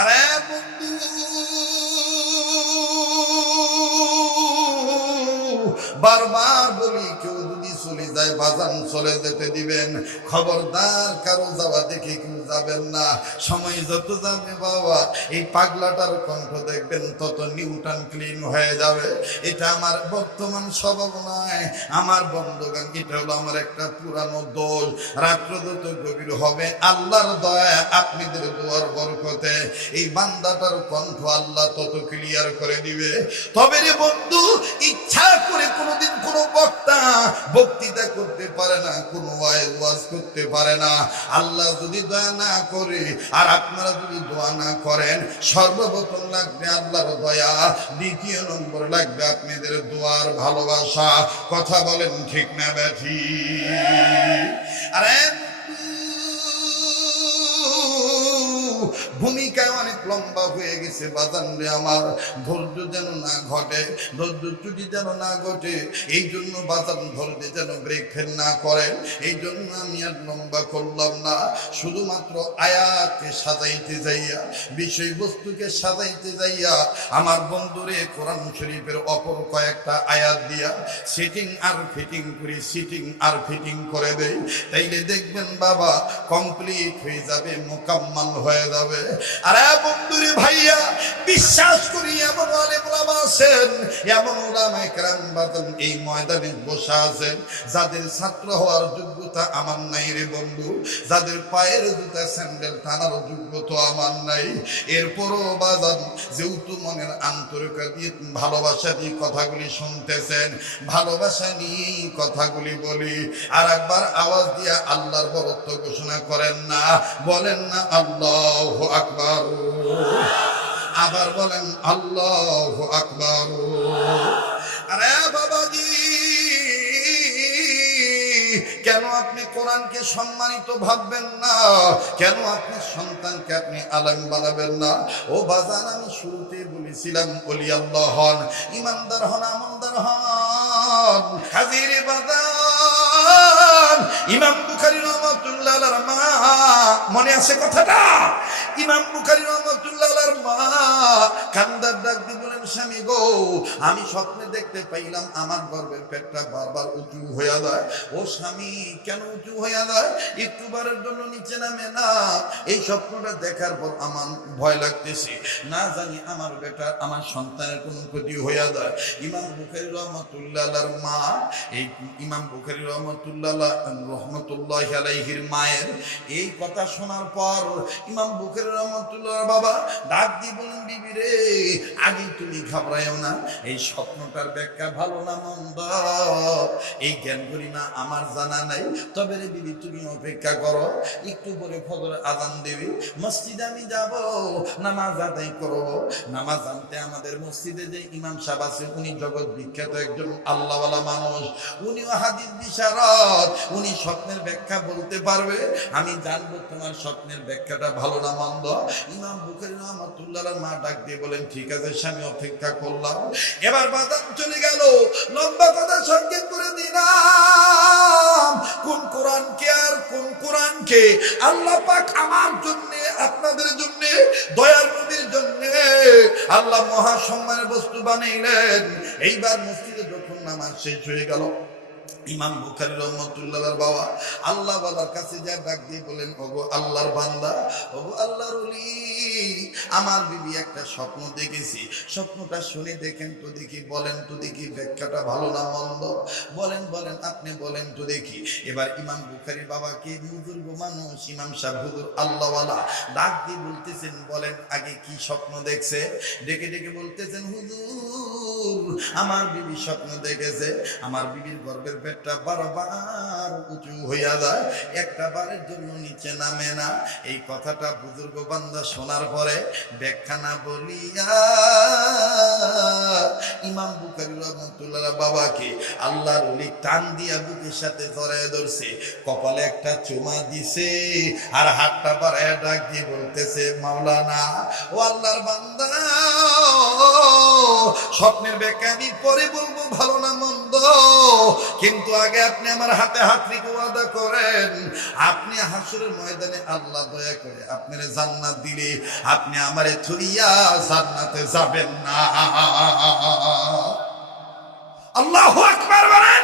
আরে বন্ধু, বারবার বলি কেউ যদি চলে যায় বাজান চলে যেতে দিবেন, খবরদার কারো যাওয়া দেখে কেউ যাবেন না। সময় যত যাবে বাবা এই পাগলাটার কণ্ঠ দেখবেন তত নিউটন ক্লিন হয়ে যাবে। এটা আমার বর্তমান স্বভাব নয় আমার বন্ধুগণ, এটা হলো আমার একটা পুরানো দোষ। রাত্র যত গভীর হবে আল্লাহর দয়া আপনাদের দোয়ার বরকতে এই বান্দাটার কণ্ঠ আল্লাহ তত ক্লিয়ার করে দিবে। তবে রে বন্ধু, ইচ্ছা করে কোনোদিন কোনো বক্তা বক্তৃতা করতে পারে না, কোনো ওয়াজ করতে পারে না। আল্লাহ যদি দয়া না করে আর আপনারা যদি দোয়া না করেন, সর্বপ্রথম লাগবে আল্লাহর দয়া, দ্বিতীয় নম্বর লাগবে আপনাদের দোয়ার ভালোবাসা। কথা বলেন ঠিক না ব্যাঠি? আরে ভূমিকায় অনেক লম্বা হয়ে গেছে বাজান রে আমার, ধৈর্য যেন না ঘটে, ধৈর্য ত্রুটি যেন না ঘটে, এই জন্য বাজান ধৈর্য যেন ব্রেক ফেল না করেন। এই জন্য আমি আর লম্বা করলাম না, শুধুমাত্র আয়াতকে সাজাইতে যাইয়া, বিষয়বস্তুকে সাজাইতে যাইয়া আমার বন্ধুরে কোরআন শরীফের অপর কয়েকটা আয়াত দিয়া সিটিং আর ফিটিং করি, সিটিং আর ফিটিং করে দেই, তাইলে দেখবেন বাবা কমপ্লিট হয়ে যাবে, মোকাম্মাল হয়ে যাবে। আরে বন্ধুরে ভাইয়া, বিশ্বাস করি এমন আলেম ওলামা আছেন, এমন ওলামায়ে কেরাম বাজান এই ময়দানে বসা আছেন যাদের ছাত্র হওয়ার যোগ্যতা আমার নাই রে বন্ধু, যাদের পায়ের জুতা স্যান্ডেল টানার যোগ্যতা আমার নাই। এরপরও বাজান যেহেতু মনের আন্তরিকতা দিয়ে ভালোবাসা দিয়ে কথাগুলি শুনতেছেন, ভালোবাসা নিয়ে কথাগুলি বলি, আর একবার আওয়াজ দিয়ে আল্লাহর বরত্ব ঘোষণা করেন না, বলেন না আল্লাহু আকবার, আবার বলেন আল্লাহু আকবার। আরে বাবাজি, কেন আপনি কোরআনকে সম্মানিত ভাববেন না? কেন আপনি সন্তানকে আপনি আলেম বানাবেন না? ও বাজান, আমি শুরুতে বলেছিলাম ওলি আল্লাহ হন, ইমানদার হন, আমলদার হন। হাজির বাজান, ইমাম বুখারী রাহমাতুল্লাহ আলাইহির মা, মনে আছে কথাটা? ইমাম বুখারী রাহমাতুল্লাহ আলাইহির মা কান্দার ডাক দিয়ে বলেন, স্বামী গো, আমি স্বপ্নে দেখতে পাইলাম আমার গর্ভের পেটটা বারবার উঁচু হয়ে যায়। ও স্বামী, কেন উঁচু হয়ে যায়? একটুবারের জন্য নিচে নামে না। এই স্বপ্নটা দেখার পর আমার ভয় লাগতেছে, না জানি আমার বেটা, আমার সন্তানের কোনো ক্ষতি হয়ে যায়। ইমাম বুখারী রাহমাতুল্লাহ আলাইহির মা, এই ইমাম বুখারী রহমতুল্লাহ আলাইহির মায়ের এই কথা শোনার পর ইমাম বুখারী রহমতুল্লাহ বাবা ডাক দিয়ে বলেন, বিবি রে, আগে তুমি ঘাবড়ায়ও না, এই স্বপ্নটার ব্যাখ্যা ভালো না মন্দ এই জ্ঞান করি না আমার জানা নাই। তবে রে বিবি, তুমি অপেক্ষা করো, একটু পরে ফজরের আযান দেবে, মসজিদে আমি যাব, নামাজ আদায় করব। নামাজ আনতে আমাদের মসজিদে যে ইমাম সাহেব আছে, উনি জগৎ বিখ্যাত একজন আল্লাহওয়ালা মানুষ, উনিও হাদিস বিশারদ, উনি স্বপ্নের ব্যাখ্যা বলতে পারবে। আমি জানবো তোমার স্বপ্নের ব্যাখ্যাটা ভালো না মন্দ। ইমাম বুখারী রাহমাতুল্লাহ আলাইহির মা ডাক দিয়ে বলেন, ঠিক আছে স্বামী, অপেক্ষা করলাম। এবার বাজান চলে গেল, লম্বা কথা সংক্ষেপ করে দিলাম। কোন কোরআনকে আর কোন কোরআনকে আল্লাহ পাক আমার জন্য, আপনাদের জন্য, দয়ার নবীর জন্য আল্লাহ মহা সম্মানের বস্তু বানাইলেন। এইবার মসজিদে যখন নামাজ শেষ হয়ে গেল, ইমাম বুখারী রাহমাতুল্লাহ আলাইহির বাবা আল্লাহ ওয়ালার কাছে যা ডাক দিয়ে বলেন, ওগো আল্লাহর বান্দা, ওগো আল্লাহর ওলি, আমার বিবি একটা স্বপ্ন দেখেছি, স্বপ্নটা শুনে দেখেন তো দেখি, বলেন তো দেখি ব্যাখ্যাটা ভালো না মন্দ, বলেন বলেন, আপনি বলেন তো দেখি। এবার ইমাম বুখারীর বাবাকে, বুজুর্গ মানুষ ইমাম সাহেব হুজুর আল্লাহ ওয়ালা, ডাক দিয়ে বলতেছেন, বলেন আগে কি স্বপ্ন দেখছে? ডেকে ডেকে বলতেছেন, হুজুর আমার বিবি স্বপ্ন দেখেছে, আমার বিবির গর্ভের পেটটা বারবার উঁচু হইয়া যায়, একটা বারের জন্য নিচে নামে না। এই কথাটা বুজুর্গ বান্দা শোনার পরে ব্যাখ্যা না বলিয়া ইমাম বুখারী রাহমাতুল্লাহ বাবাকে আল্লাহর ওলি টান দিয়া বুকের সাথে জড়ায় ধরছে, কপালে একটা চুমা দিছে, আর হাতটা বাড়ায় ডাক দিয়ে বলতেছে, মাওলানা, ও আল্লাহর বান্দা, স্বপ্নের ব্যাখ্যা আমি পরে বলবো ভালো না মন্দ, কিন্তু আগে আপনি আমার হাতে হাত রেখে ওয়াদা করেন, আপনি হাসরের ময়দানে আল্লাহ দয়া করে আপনার জান্নাত দিলে আপনি আমারে থুইয়া জান্নাতে যাবেন না। আল্লাহু আকবার বলেন।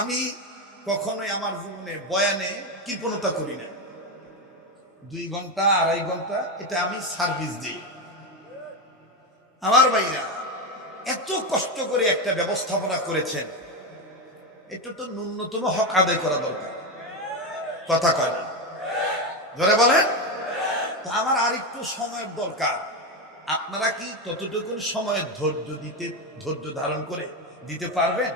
আমি কখনোই আমার জীবনে বয়ানে কৃপণতা করি না। 2 ঘন্টা 2.5 ঘন্টা এটা আমি সার্ভিস দিই। আমার ভাইরা এত কষ্ট করে একটা ব্যবস্থাপনা করেছেন, এটা তো ন্যূনতম হক আদায় করা দরকার। কথা কয় না, ধরে বলেন। তা আমার আরেকটু সময়ের দরকার। আপনারা কি ততটুকু সময়ের ধৈর্য ধারণ করে দিতে পারবেন?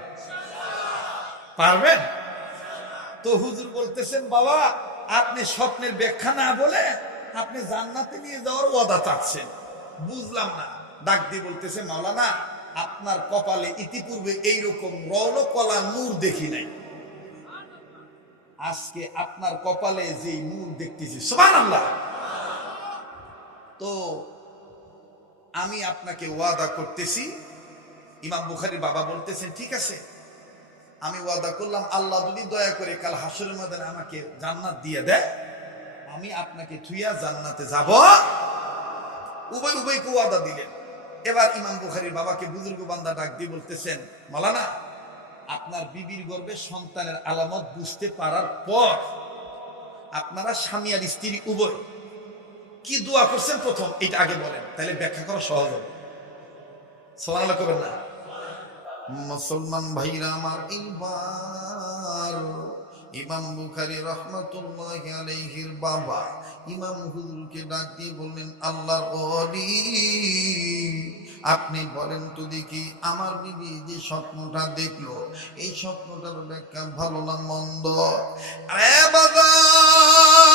পারবেন তো? হুজুর বলতেছেন বাবা আপনি স্বপ্নের ব্যাখ্যা না বলে আপনি জান্নাতে নিয়ে যাওয়ার ওয়াদা চাচ্ছেন। বুঝলাম না। ডাক দিয়ে বলতেছে মাওলানা আপনার কপালে ইতিপূর্বে এইরকম রৌনকলা নূর দেখি নাই, আজকে আপনার কপালে যে নূর দেখতেছি সুবহানাল্লাহ। তো আমি আপনাকে ওয়াদা করতেছি। ইমাম বুখারীর বাবা বলতেছেন ঠিক আছে, আমি ওয়াদা করলাম আল্লাহ যদি দয়া করে কাল হাসরের ময়দানে আমাকে জান্নাত দিয়ে দেয়, আমি আপনাকে থুইয়া জান্নাতে যাব। উভয়কে ওয়াদা দিলেন। এবার ইমাম বুখারীর বাবাকে বুজুর্গ বান্দা ডাক দিয়ে বলতেছেন মাওলানা আপনার বিবির গর্ভে সন্তানের আলামত বুঝতে পারার পর আপনারা স্বামী আর স্ত্রী উভয় কি দোয়া করছেন প্রথম এটা আগে বলেন, তাহলে ব্যাখ্যা করা সহজ হবে। সুবহানাল্লাহ করবেন না? মুসলমান ভাইরা আমার, এইবার ইমাম বুখারী রাহমাতুল্লাহি আলাইহির বাবা ইমাম হুজুরকে ডাক দিয়ে বললেন আল্লাহর ওলি আপনি বলেন তো দেখি আমার বিবি যে স্বপ্নটা দেখলো এই স্বপ্নটার ব্যাখ্যা ভালো না মন্দ? আরে বাজার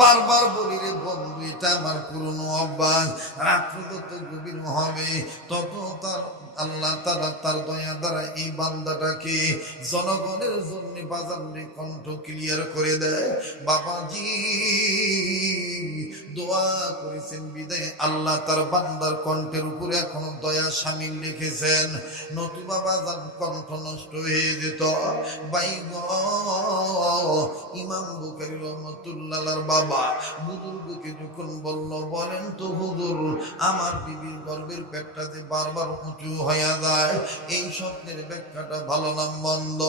বারবার বলি রে বন্ধু এটা আমার পুরনো অভ্যাস, রাত্র যত গভীর হবে তত তার আল্লাহ তাআলা তার দয়া দ্বারা এই বান্দাটাকে জনগণের জন্য বাজারে কণ্ঠ ক্লিয়ার করে দেয়। বাবাজি দোয়া করেছেন বিদায় আল্লাহ তার বান্দার কণ্ঠের উপরে এখনো দয়া শামিল রেখেছেন, নতুবা বাজার কণ্ঠ নষ্ট হয়ে যেত। বাইগ ইমাম বুখারী রাহমাতুল্লাহর বাবা বুজুর্গকে যখন বলল বলেন তো হুজুর আমার বিবির গর্ভের পেটটা যে বারবার উঁচু হয়ে যায় এই স্বপ্নের ব্যাখ্যাটা ভালো না মন্দ?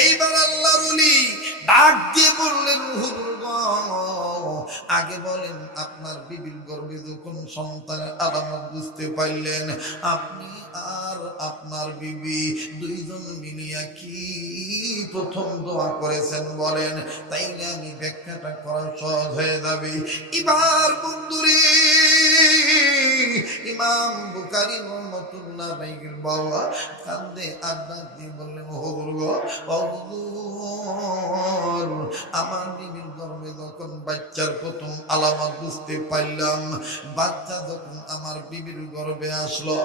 এইবার আল্লাহর ওলি ডাক দিয়ে বললেন হুজুর আগে বলেন আপনার বিবির গর্ভে যখন সন্তানের আলামত বুঝতে পারলেন আপনি আর আপনার বিবি দুইজন মিলিয়া কি প্রথম দোয়া করেছেন বলেন, তাইলে আমি ব্যাখ্যাটা করা সহজ হয়ে যাবে। এবার বন্ধুরে ইমাম বুখারী রাহমাতুল্লাহ আলাইহির বাবা কান্দে আড্ডা দিয়ে বললেন হুজুর গো হুজুর আমার বিবির গর্ভে যখন বাচ্চার প্রথম আলামত বুঝতে পারলাম, বাচ্চা যখন আমার বিবির গর্ভে আসলো,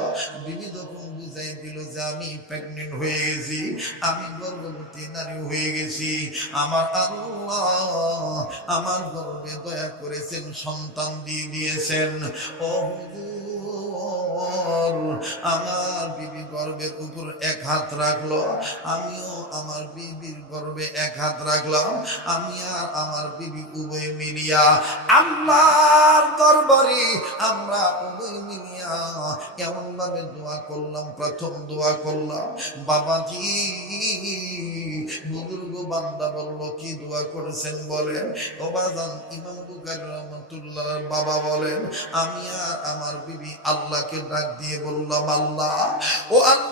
বিবি যখন বুঝাই দিল যে আমি প্রেগনেন্ট হয়ে গেছি, আমি গর্ভবতী নারী হয়ে গেছি, আমার আল্লাহ আমার গর্ভে দয়া করেছেন সন্তান দিয়ে দিয়েছেন। ও আমার বিবি গর্ভের উপর এক হাত রাখলো, আমিও আমার বিবির গর্ভে এক হাত রাখলাম, আমি আর আমার বিবি উভয় মিলিয়া আল্লাহর দরবারে আমরা উভয় মিলিয়া এমন ভাবে দোয়া করলাম। প্রথম দোয়া করলাম বাবাজি বুজুর্গ বান্দা বলল কি দোয়া করেছেন বলেন? ও বাজান ইমাম বুখারী রাহমাতুল্লাহর বাবা বলেন আমি আর আমার বিবি আল্লাহকে ডাক দিয়ে বললাম আল্লাহ ও আল্লাহ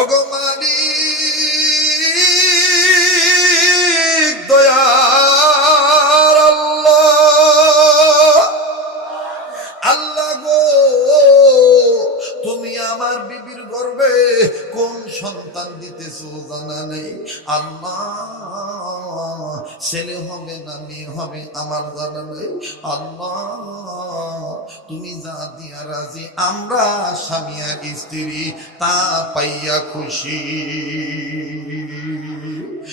ওগো মালিক দয়ার আল্লাহ, আল্লাহ গো তুমি আমার বিবির গর্ভে কোন সন্তান দিতেছো জানা নেই, আল্লাহ ছেলে হবে না মেয়ে হবে আমার জানা নেই, আল্লাহ তুমি যা দিয়া রাজি আমরা স্বামী আর স্ত্রী তা পাইয়া খুশি।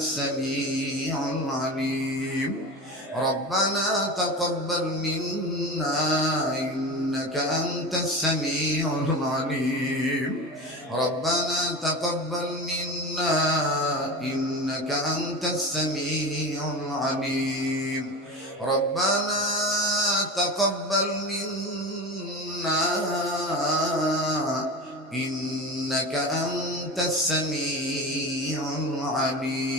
السميع العليم ربنا تقبل منا إنك أنت السميع العليم ربنا تقبل منا إنك أنت السميع العليم ربنا تقبل منا إنك أنت السميع العليم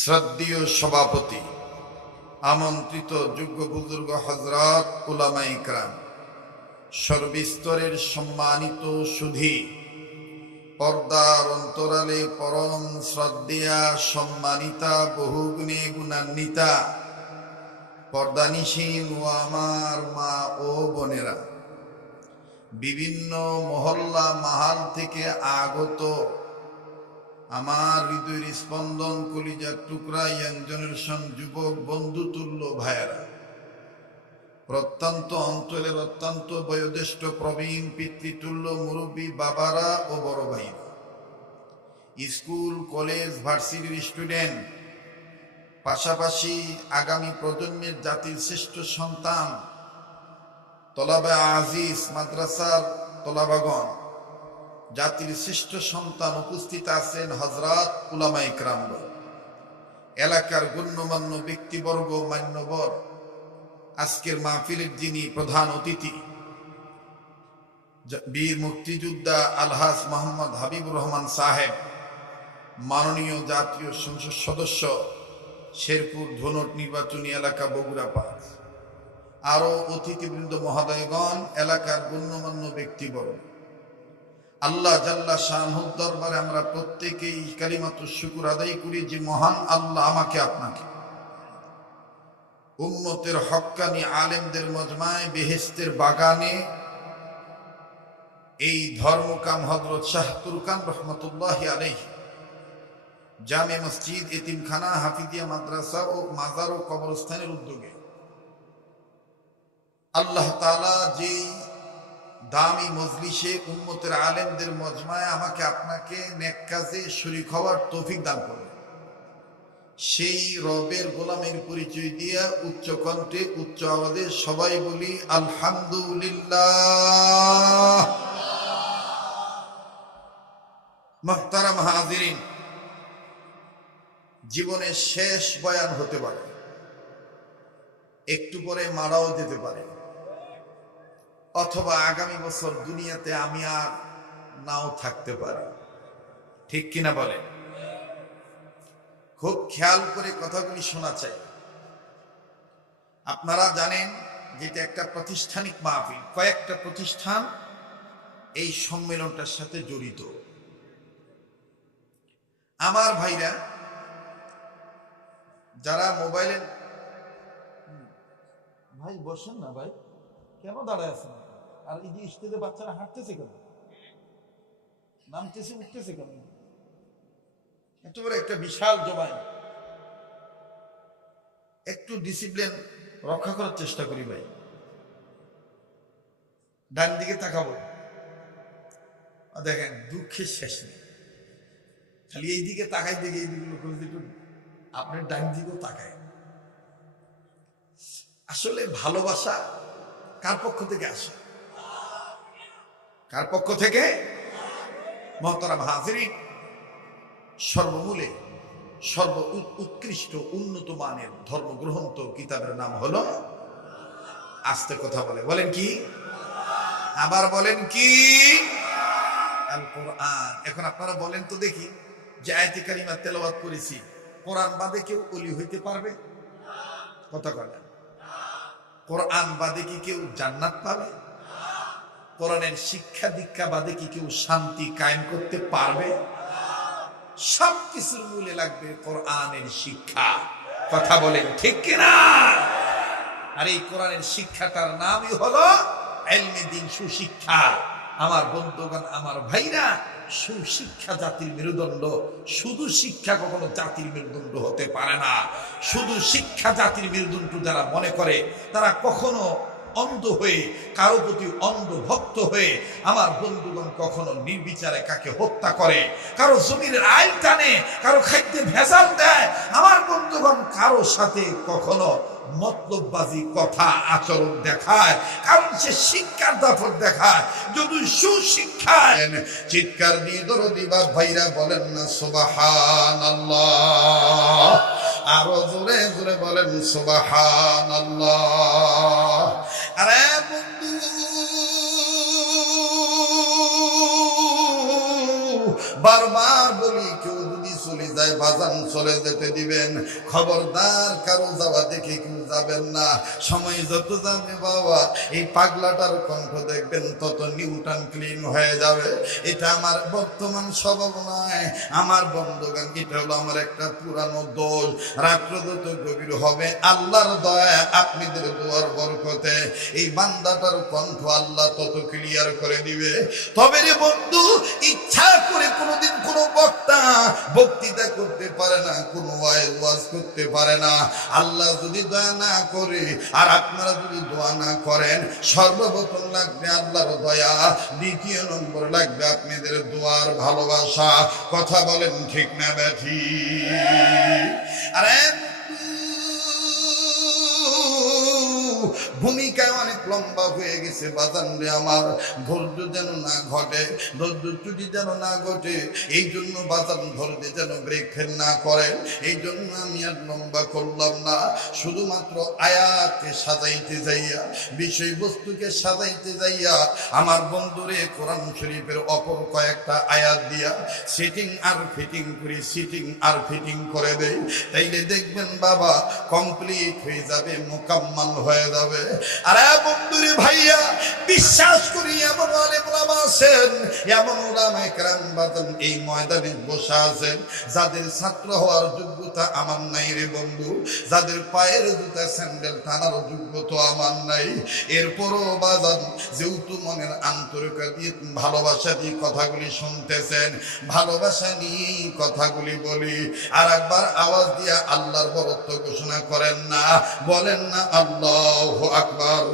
শ্রদ্ধেয় সভাপতি, আমন্ত্রিত যোগ্য বুজুর্গ হযরত উলামায়ে ইকরাম, সর্বস্তরের সম্মানিত সুধী, পর্দার অন্তরালে পরম শ্রদ্ধেয়া সম্মানিতা বহুগুণে গুণান্বিতা পর্দানিশীন ও আমার মা ও বোনেরা, বিভিন্ন মহল্লা মাহাল থেকে আগত আমার হৃদয়ের স্পন্দন কলিজার টুকরা ইয়াং জেনারেশন যুবক বন্ধুতুল্য ভাইয়েরা, প্রত্যন্ত অঞ্চলের অত্যন্ত বয়োজ্যেষ্ঠ প্রবীণ পিতৃতুল্য মুরব্বী বাবারা ও বড় ভাইরা, স্কুল কলেজ ভার্সিটির স্টুডেন্ট, পাশাপাশি আগামী প্রজন্মের জাতির শ্রেষ্ঠ সন্তান তলাবা আজিজ মাদ্রাসার তলাবাগণ, জাতির শ্রেষ্ঠ সন্তান উপস্থিত আছেন হযরত উলামায়ে ইকরাম, এলাকার গণ্যমান্য ব্যক্তিবর্গ, মান্যবর, আজকের মাহফিলের যিনি প্রধান অতিথি বীর মুক্তিযোদ্ধা আলহাজ মোহাম্মদ হাবিবুর রহমান সাহেব, মাননীয় জাতীয় সংসদ সদস্য, শেরপুর ধনট নির্বাচনী এলাকা বগুড়া ৫, আরো অতিথিবৃন্দ মহোদয়গণ, এলাকার গণ্যমান্য ব্যক্তিবর্গ, আল্লাহ জাল্লা শানহুর দরবারে আমরা প্রত্যেকেই কালিমাতুশ শুকর আদায় করি যে মহান আল্লাহ আমাকে আপনাকে উম্মতের হক্কানি আলেমদের মজমায় বেহেশতের বাগানে এই ধর্মকাম হযরত শাহ তুরকান রহমতুল্লাহি আলাইহি জামে মসজিদ, এতিমখানা, হাফিজিয়া মাদ্রাসা ও মাজার ও কবরস্থানের উদ্যোগে আল্লাহ তাআলা যেই দামি মজলিসে উম্মতের আলেমদের মজমায় আমাকে আপনাকে নেক কাজে শরীক হওয়ার তৌফিক দান করলেন, সেই রবের গোলামের পরিচয় দিয়ে উচ্চ কণ্ঠে উচ্চ আওয়াজে সবাই বলি আলহামদুলিল্লাহ। মুহতারাম হাজিরিন, জীবনের শেষ বয়ান হতে পারে, একটু পরে মারাও যেতে পারে, অথবা আগামী বছর দুনিয়াতে আমি আর নাও থাকতে পারি, ঠিক কিনা বলেন? খুব খেয়াল করে কথাগুলি শোনা চাই। আপনারা জানেন যেটা একটা প্রাতিষ্ঠানিক মাহফিল, কয়েকটা প্রতিষ্ঠান এই সম্মেলনটার সাথে জড়িত। আমার ভাইরা যারা মোবাইলে, ভাই বসেন না ভাই, কেন দাঁড়ায় আছেন? আর এই যে স্টেজে বাচ্চারা হাঁটতেছে কেন, নামতেছে উঠতেছে কেন? এত বড় একটা বিশাল জমায়েত, একটু ডিসিপ্লিন রক্ষা করার চেষ্টা করি ভাই। ডান দিকে তাকাবো, দেখেন দুঃখের শেষ নেই, খালি এই দিকে তাকাই দিকে এই দিকে আপনার ডান দিকেও তাকায়। আসলে ভালোবাসা কার পক্ষ থেকে আসে? কার পক্ষ থেকে? মুহতারাম হাজিরিন, সর্বমূলে সর্ব উৎকৃষ্ট উন্নত মানের ধর্মগ্রন্থ কিতাবের নাম হলো, আস্তে কথা বলেন কি? আবার বলেন কি? আল কোরআন। এখন আপনারা বলেন তো দেখি, যে আয়াতে কারিমা তেলাওয়াত করেছি, কোরআন বাদে কেউ ওলি হইতে পারবে? কথা কয়। কোরআন বাদে কি কেউ জান্নাত পাবে? কোরআনের শিক্ষা দীক্ষা বাদে কি কেউ শান্তি কায়েম করতে পারবে? সবকিছুর মূলে লাগবে কোরআনের শিক্ষা। কথা বলেন ঠিক কিনা? আর এই কোরআনের শিক্ষাটার নামই হলো ইলমে দ্বীন, সুশিক্ষা। আমার বন্ধুগণ, আমার ভাইরা, সুশিক্ষা জাতির মেরুদণ্ড। শুধু শিক্ষা কখনো জাতির মেরুদণ্ড হতে পারে না। শুধু শিক্ষা জাতির মেরুদণ্ড যারা মনে করে, তারা কখনো অন্ধ হয়ে, কারো প্রতি অন্ধ ভক্ত হয়ে আমার বন্ধুগণ কখনো নির্বিচারে কাকে হত্যা করে, কারো জমির আইল টানে, কারো খাদ্যে ভেজাল দেয়, আমার বন্ধুগণ কারো সাথে কখনো মতলববাজি কথা আচরণ দেখায়, কারণ সে শিক্ষার দাপট দেখায়। যদি সুশিক্ষায় চিৎকার দিয়ে দরদি বা ভাইরা বলেন না সুবহানাল্লাহ, আরো জোরে জোরে বলেন সুবহানাল্লাহ। আরে বন্ধু, বারবার বলি কেউ যদি চলে যায় বাজান চলে যেতে দিবেন, খবরদার কারো যাওয়া দেখে কেউ যাবেন না। সময় যত যাবে বাবা এই পাগলাটার কণ্ঠ দেখবেন তত নিউটন ক্লিন হয়ে যাবে। এটা আমার বর্তমান স্বভাব নয় আমার বন্ধুগণ, এটা হলো আমার একটা পুরানো দোষ। রাত্র যত গভীর হবে আল্লাহর দয়া আপনাদের দোয়ার বরকতে এই বান্দাটার কণ্ঠ আল্লাহ তত ক্লিয়ার করে দিবে। তবে রে বন্ধু, ইচ্ছা করে কোনোদিন কোনো বক্তা বক্তৃতা করতে পারে না, কোনো ওয়াজ করতে পারে না। আল্লাহ যদি দয়া না করে আর আপনারা যদি দোয়া না করেন, সর্বপ্রথম লাগবে আল্লাহর দয়া, দ্বিতীয় নম্বর লাগবে আপনাদের দোয়ার ভালোবাসা। কথা বলেন ঠিক না বেঠিক? আরে ভূমিকা অনেক লম্বা হয়ে গেছে বাজান রে আমার, ধৈর্য যেন না ঘটে, ধৈর্য ত্রুটি যেন না ঘটে, এই জন্য বাজান ধৈর্য যেন ব্রেক ফেল না করেন। এই জন্য আমি আর লম্বা করলাম না, শুধুমাত্র আয়াতকে সাজাইতে যাইয়া, বিষয়বস্তুকে সাজাইতে যাইয়া আমার বন্ধুরে কোরআন শরীফের অপর কয়েকটা আয়াত দিয়া সিটিং আর ফিটিং করি, সিটিং আর ফিটিং করে দেই, তাইলে দেখবেন বাবা কমপ্লিট হয়ে যাবে, মোকাম্মাল হয়ে যাবে। আরে বন্ধুরে ভাইয়া, বিশ্বাস করি এমন আলেম ওলামা আছেন, এমন ওলামায়ে কেরাম বাজান এই ময়দানে বসে আছেন যাদের ছাত্র হওয়ার যোগ্যতা আমার নাই রে বন্ধু, যাদের পায়ের জুতা স্যান্ডেল টানার যোগ্যতা আমার নাই। এরপরও বাজান যেহেতু মনের আন্তরিকতা দিয়ে ভালোবাসা দিয়ে কথাগুলি শুনতেছেন, ভালোবাসা নিয়ে কথাগুলি বলি, আর একবার আওয়াজ দিয়ে আল্লাহর বরত্ব ঘোষণা করেন না, বলেন না আল্লাহু আকবার,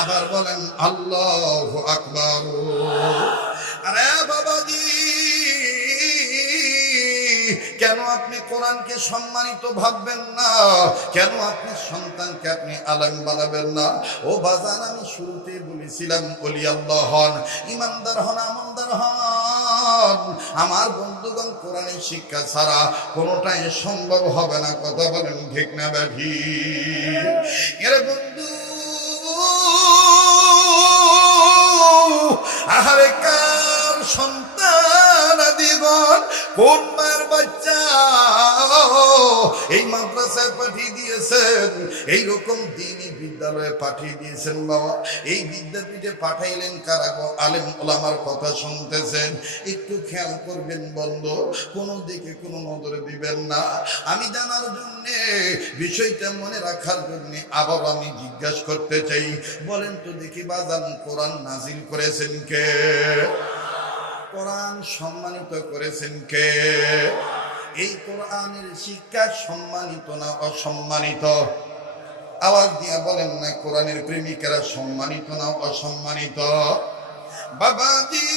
আবার বলেন আল্লাহু আকবার। আরে বাবাজি, কেন আপনি কোরআনকে সম্মানিত ভাববেন না? কেন আপনি সন্তানকে আপনি আলেম বানাবেন না? ও বাজান, আমি শুরুতে বলেছিলাম ওলি আল্লাহ হন, ইমানদার হন, আমলদার হন। আমার বন্ধুগণ, কোরআনের শিক্ষা ছাড়া কোনোটাই সম্ভব হবে না। কথা বলেন ঠিক না বেঠিক? এর বন্ধু, আহারে কার সন্তান আদিগণ, কোন মায়ের বাচ্চা এই মাদ্রাসায় পাঠিয়ে দিয়েছেন, এইরকম দিনই বিদ্যালয়ে পাঠিয়ে দিয়েছেন বাবা, এই বিদ্যাপীঠে পাঠাইলেন কারা গো? আলেম ওলামার কথা শুনতেছেন, একটু খেয়াল করবেন বন্ধু, কোনো দিকে কোনো নজরে দিবেন না। আমি জানার জন্যে, বিষয়টা মনে রাখার জন্যে আবার আমি জিজ্ঞাসা করতে চাই, বলেন তো দেখি বাজান, কোরআন নাজিল করেছেন কে? কোরআন সম্মানিত করেছেন কে? এই কোরআনের শিক্ষা সম্মানিত না অসম্মানিত? আওয়াজ দিয়া বলেন না, কোরআনের প্রেমিকেরা সম্মানিত না অসম্মানিত? বাবাজি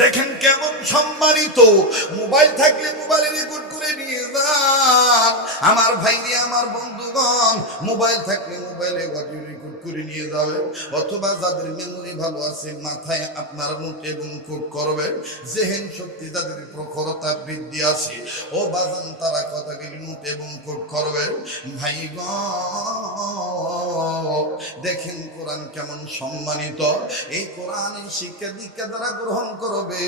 দেখেন কেমন সম্মানিত। মোবাইল থাকলে মোবাইলে রেকর্ড করে নিয়ে যান আমার ভাইরে, আমার বন্ধুগণ, মোবাইল থাকলে মোবাইলে অডিও রেকর্ড করে নিয়ে যাবেন, অথবা যাদের মেমোরি ভালো আছে মাথায় আপনারা নোট এবং কোড করবেন, জেহেন শক্তি যাদের প্রখরতা বৃদ্ধি আছে ও বাজান, তারা কথাগুলি নোট এবং কোড করবেন। ভাইগণ দেখেন কোরআন কেমন সম্মানিত। এই কোরআনের শিক্ষা দীক্ষা দ্বারা গ্রহণ করবে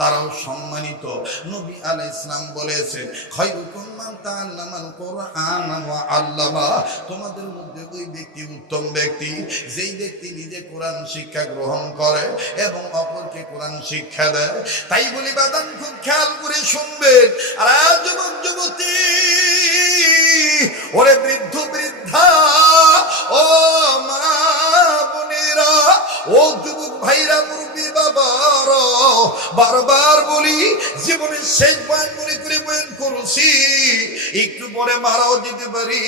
তারাও সম্মানিত। নবী আলাইহিস সালাম বলেছেন, খায়রুকুম মান তাআল্লামাল কোরআন ওয়া আল্লামা, তোমাদের মধ্যে ওই ব্যক্তি উত্তম ব্যক্তি যেই ব্যক্তি নিজে কোরআন শিক্ষা গ্রহণ করে এবং অপরকে কোরআন শিক্ষা দেয়। তাই বলি বাদান, খুব খেয়াল করে শুনবেন। আর যুবক যুবতী, ওরে বৃদ্ধ বৃদ্ধা, ও মা বোনেরা, ও যুবক ভাইরা, মুরব্বী বাবারা, বারবার বলি জীবনের শেষ বয়ান মনে করে বয়ান করছি, একটু পরে মারাও যেতে পারি।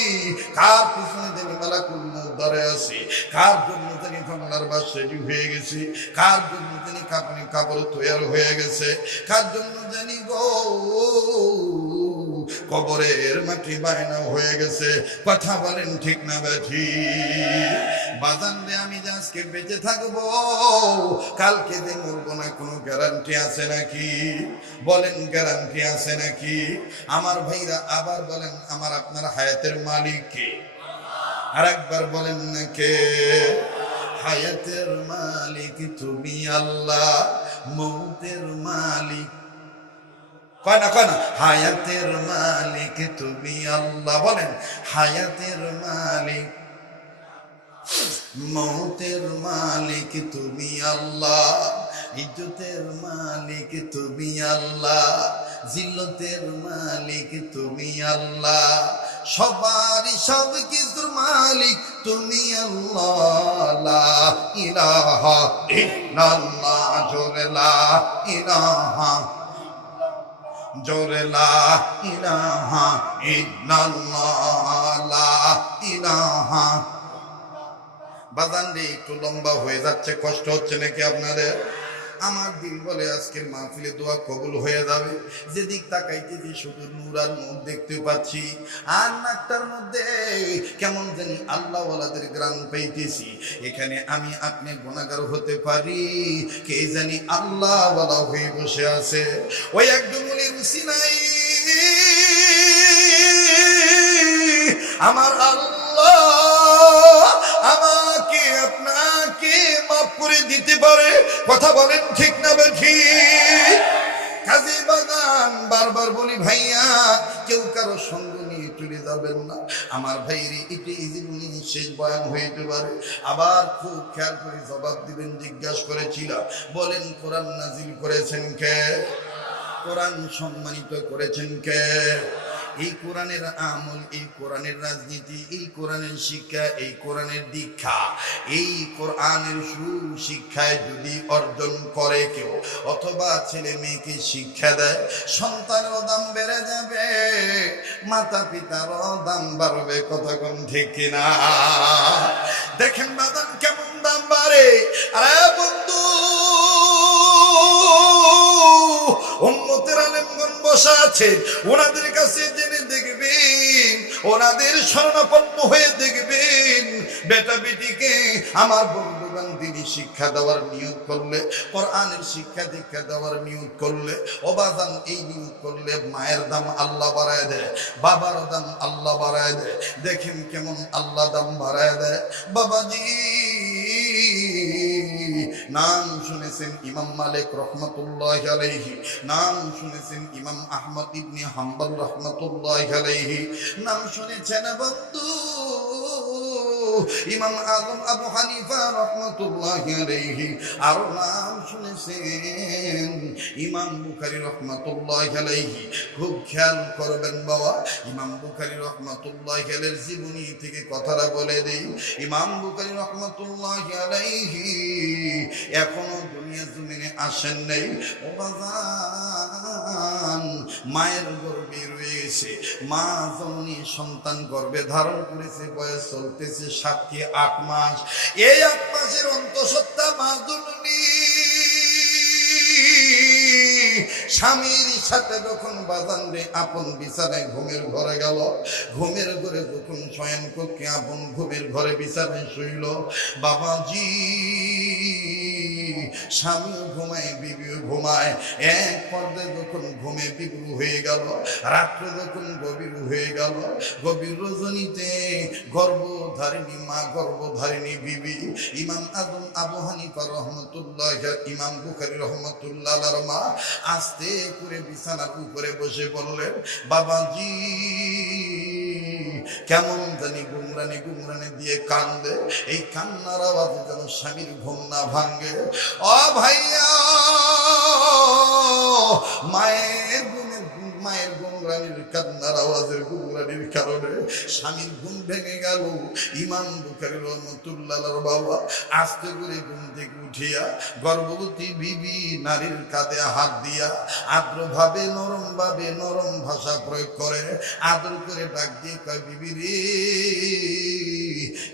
কার পিছনে জানি মালাকুল মউত ধরে আছে, কার জন্য জানি বাংলার বাস রেডি হয়ে গেছে, কার জন্য জানি কাপড় তৈরি হয়ে গেছে, কার জন্য জানি গো কবরের মাটি বায়না হয়ে গেছে। কথা বলেন ঠিক না বেঠি? বাজান রে, আমি যে আজকে বেঁচে থাকবো, কালকে যে মরবো না, কোনো গ্যারান্টি আছে নাকি? বলেন গ্যারান্টি আছে নাকি? আমার ভাইরা আবার বলেন, আমার আপনার হায়াতের মালিক কে? আর একবার বলেন না কে? হায়াতের মালিক তুমি আল্লাহ, মৌতের মালিক কয় না হায়াতের মালিক তুমি আল্লাহ। বলেন হায়াতের মালিক, মৌতের মালিক তুমি আল্লাহ, ইজ্জতের মালিক তুমি আল্লাহ, জিল্লতের মালিক তুমি আল্লাহ, সবারই সব কিছুর মালিক তুমি আল্লাহ। লা ইলাহা ইল্লাল্লাহ, জোরে লা ইলাহা, জোরে লা ইলাহা ইল্লাল্লাহ, লা ইলাহা। বাজান রে, একটু লম্বা হয়ে যাচ্ছে, কষ্ট হচ্ছে নাকি আপনাদের? আমার দিল বলে আজকের মাহফিলে দোয়া কবুল হয়ে যাবে। যেদিক তাকাইতেছি শুধু নূর আর নূর দেখতে পাচ্ছি, আর নাকটার মধ্যে কেমন জানি আল্লাহ ওয়ালাদের গ্রাম পাইতেছি। এখানে আমি আপনি গুনাহগার হতে পারি, কে জানি আল্লাহ ওয়ালা হয়ে বসে আছে। ওই একদম রুচি নাই, আমার আল্লাহ আমাকে আপনাকে মাফ করে দিতে পারে। কথা বলেন ঠিক না বেঠিক? কাজী বাগান বারবার বলি ভাইয়া, কেউ কারো সঙ্গ নিয়ে চলে যাবেন না। আমার ভাইরে এটা এই জীবনে শেষ বয়ান হইতে পারে। আবার খুব খেয়াল করে জবাব দিবেন। জিজ্ঞাসা করেছিলাম, বলেন কোরআন নাজিল করেছেন কে? কোরআন সম্মানিত করেছেন কে? এই কোরআনের আমল, এই কোরআনের রাজনীতি, এই কোরআনের শিক্ষা, এই কোরআনের দীক্ষা, এই কোরআনের সুশিক্ষায় যদি অর্জন করে কেউ, অথবা ছেলে মেয়েকে শিক্ষা দেয়, সন্তানেরও দাম বেড়ে যাবে, মাতা পিতারও দাম বাড়বে। কথা কোন ঠিক কিনা? দেখেন বাদান কেমন দাম বাড়ে। আরে বন্ধু, উম্মতের আলেমগণ বসা আছে, ওনাদের কাছে জেনে দেখবেন, ওনাদের শরণাপন্ন হয়ে দেখবেন, বেটা বেটিকে আমার বন্ধুগণ দিনী শিক্ষা দেওয়ার নিয়ত করলে, কোরআনের শিক্ষা দীক্ষা দেওয়ার নিয়ত করলে, অবাদান এই নিয়ত করলে মায়ের দাম আল্লাহ বাড়ায় দেয়, বাবার দাম আল্লাহ বাড়ায় দেয়। দেখেন কেমন আল্লাহ দাম বাড়ায় দেয়। বাবাজি, নাম শুনেছেন ইমাম মালিক রহমতুল্লাহ আলাইহি, নাম শুনেছেন ইমাম আহমদ ইবনে হাম্বল রহমতুল্লাহ আলাইহি, নাম শুনেছেন বন্ধু ইমাম আজম আবু হানিফা রহমতুল্লাহ আলাইহি, আর নাম শুনেছেন ইমাম বুখারী রহমতুল্লাহ আলাইহি। খুব খেয়াল করবেন বাবা, ইমাম বুখারী রহমতুল্লাহ আলাইহির জীবনী থেকে কথাটা বলে দেই। ইমাম বুখারী রহমতুল্লাহ আলাইহি এখনো দুনিয়া জমিনে আসেন নাই। ও বাজান, মায়ের গর্ভে রয়েছে, মা জননী সন্তান গর্ভে ধারণ করেছে, বয়স চলতেছে 7 কি 8 মাস। এই 8 মাসের অন্তঃসত্ত্বা মা জননী স্বামীর সাথে যখন বাজান রে আপন বিছানায় ঘুমের ঘরে গেল, ঘুমের ঘরে যখন শয়ন কক্ষে আপন ঘুমের ঘরে বিছানায় শুইল, বাবাজি স্বামীও ঘুমায়, বিবিও ঘুমায়। এক পর্যায়ে যখন ঘুমে বিভু হয়ে গেল, রাত্রে যখন গভীর হয়ে গেল, গভীর রজনীতে গর্ভধারিণী মা, গর্ভধারিণী বিবি ইমাম আজম আবু হানিফা রহমতুল্লাহ, ইমাম বুখারী রহমতুল্লাহ আলাইহির মা আস্তে করে বিছানার উপরে বসে বললেন, বাবাজি কেমন জানি গুমরানি গুমরানি দিয়ে কান্দে, এই কান্নার আওয়াজে যেন স্বামীর ঘুম না ভাঙ্গে। ও ভাইয়া, মায়ের গুমরানি রানীর কান্নার আওয়াজের গুনগুনানির কারণে স্বামীর ঘুম ভেঙে গেল। ইমাম বুখারী রহমাতুল্লাহর বাবা আস্তে করে ঘুম থেকে উঠিয়া গর্ভবতী বিবি নারীর কাঁধে হাত দিয়া আদ্রভাবে নরম ভাষা প্রয়োগ করে আদর করে ডাক দিয়ে কয়, বিবি রে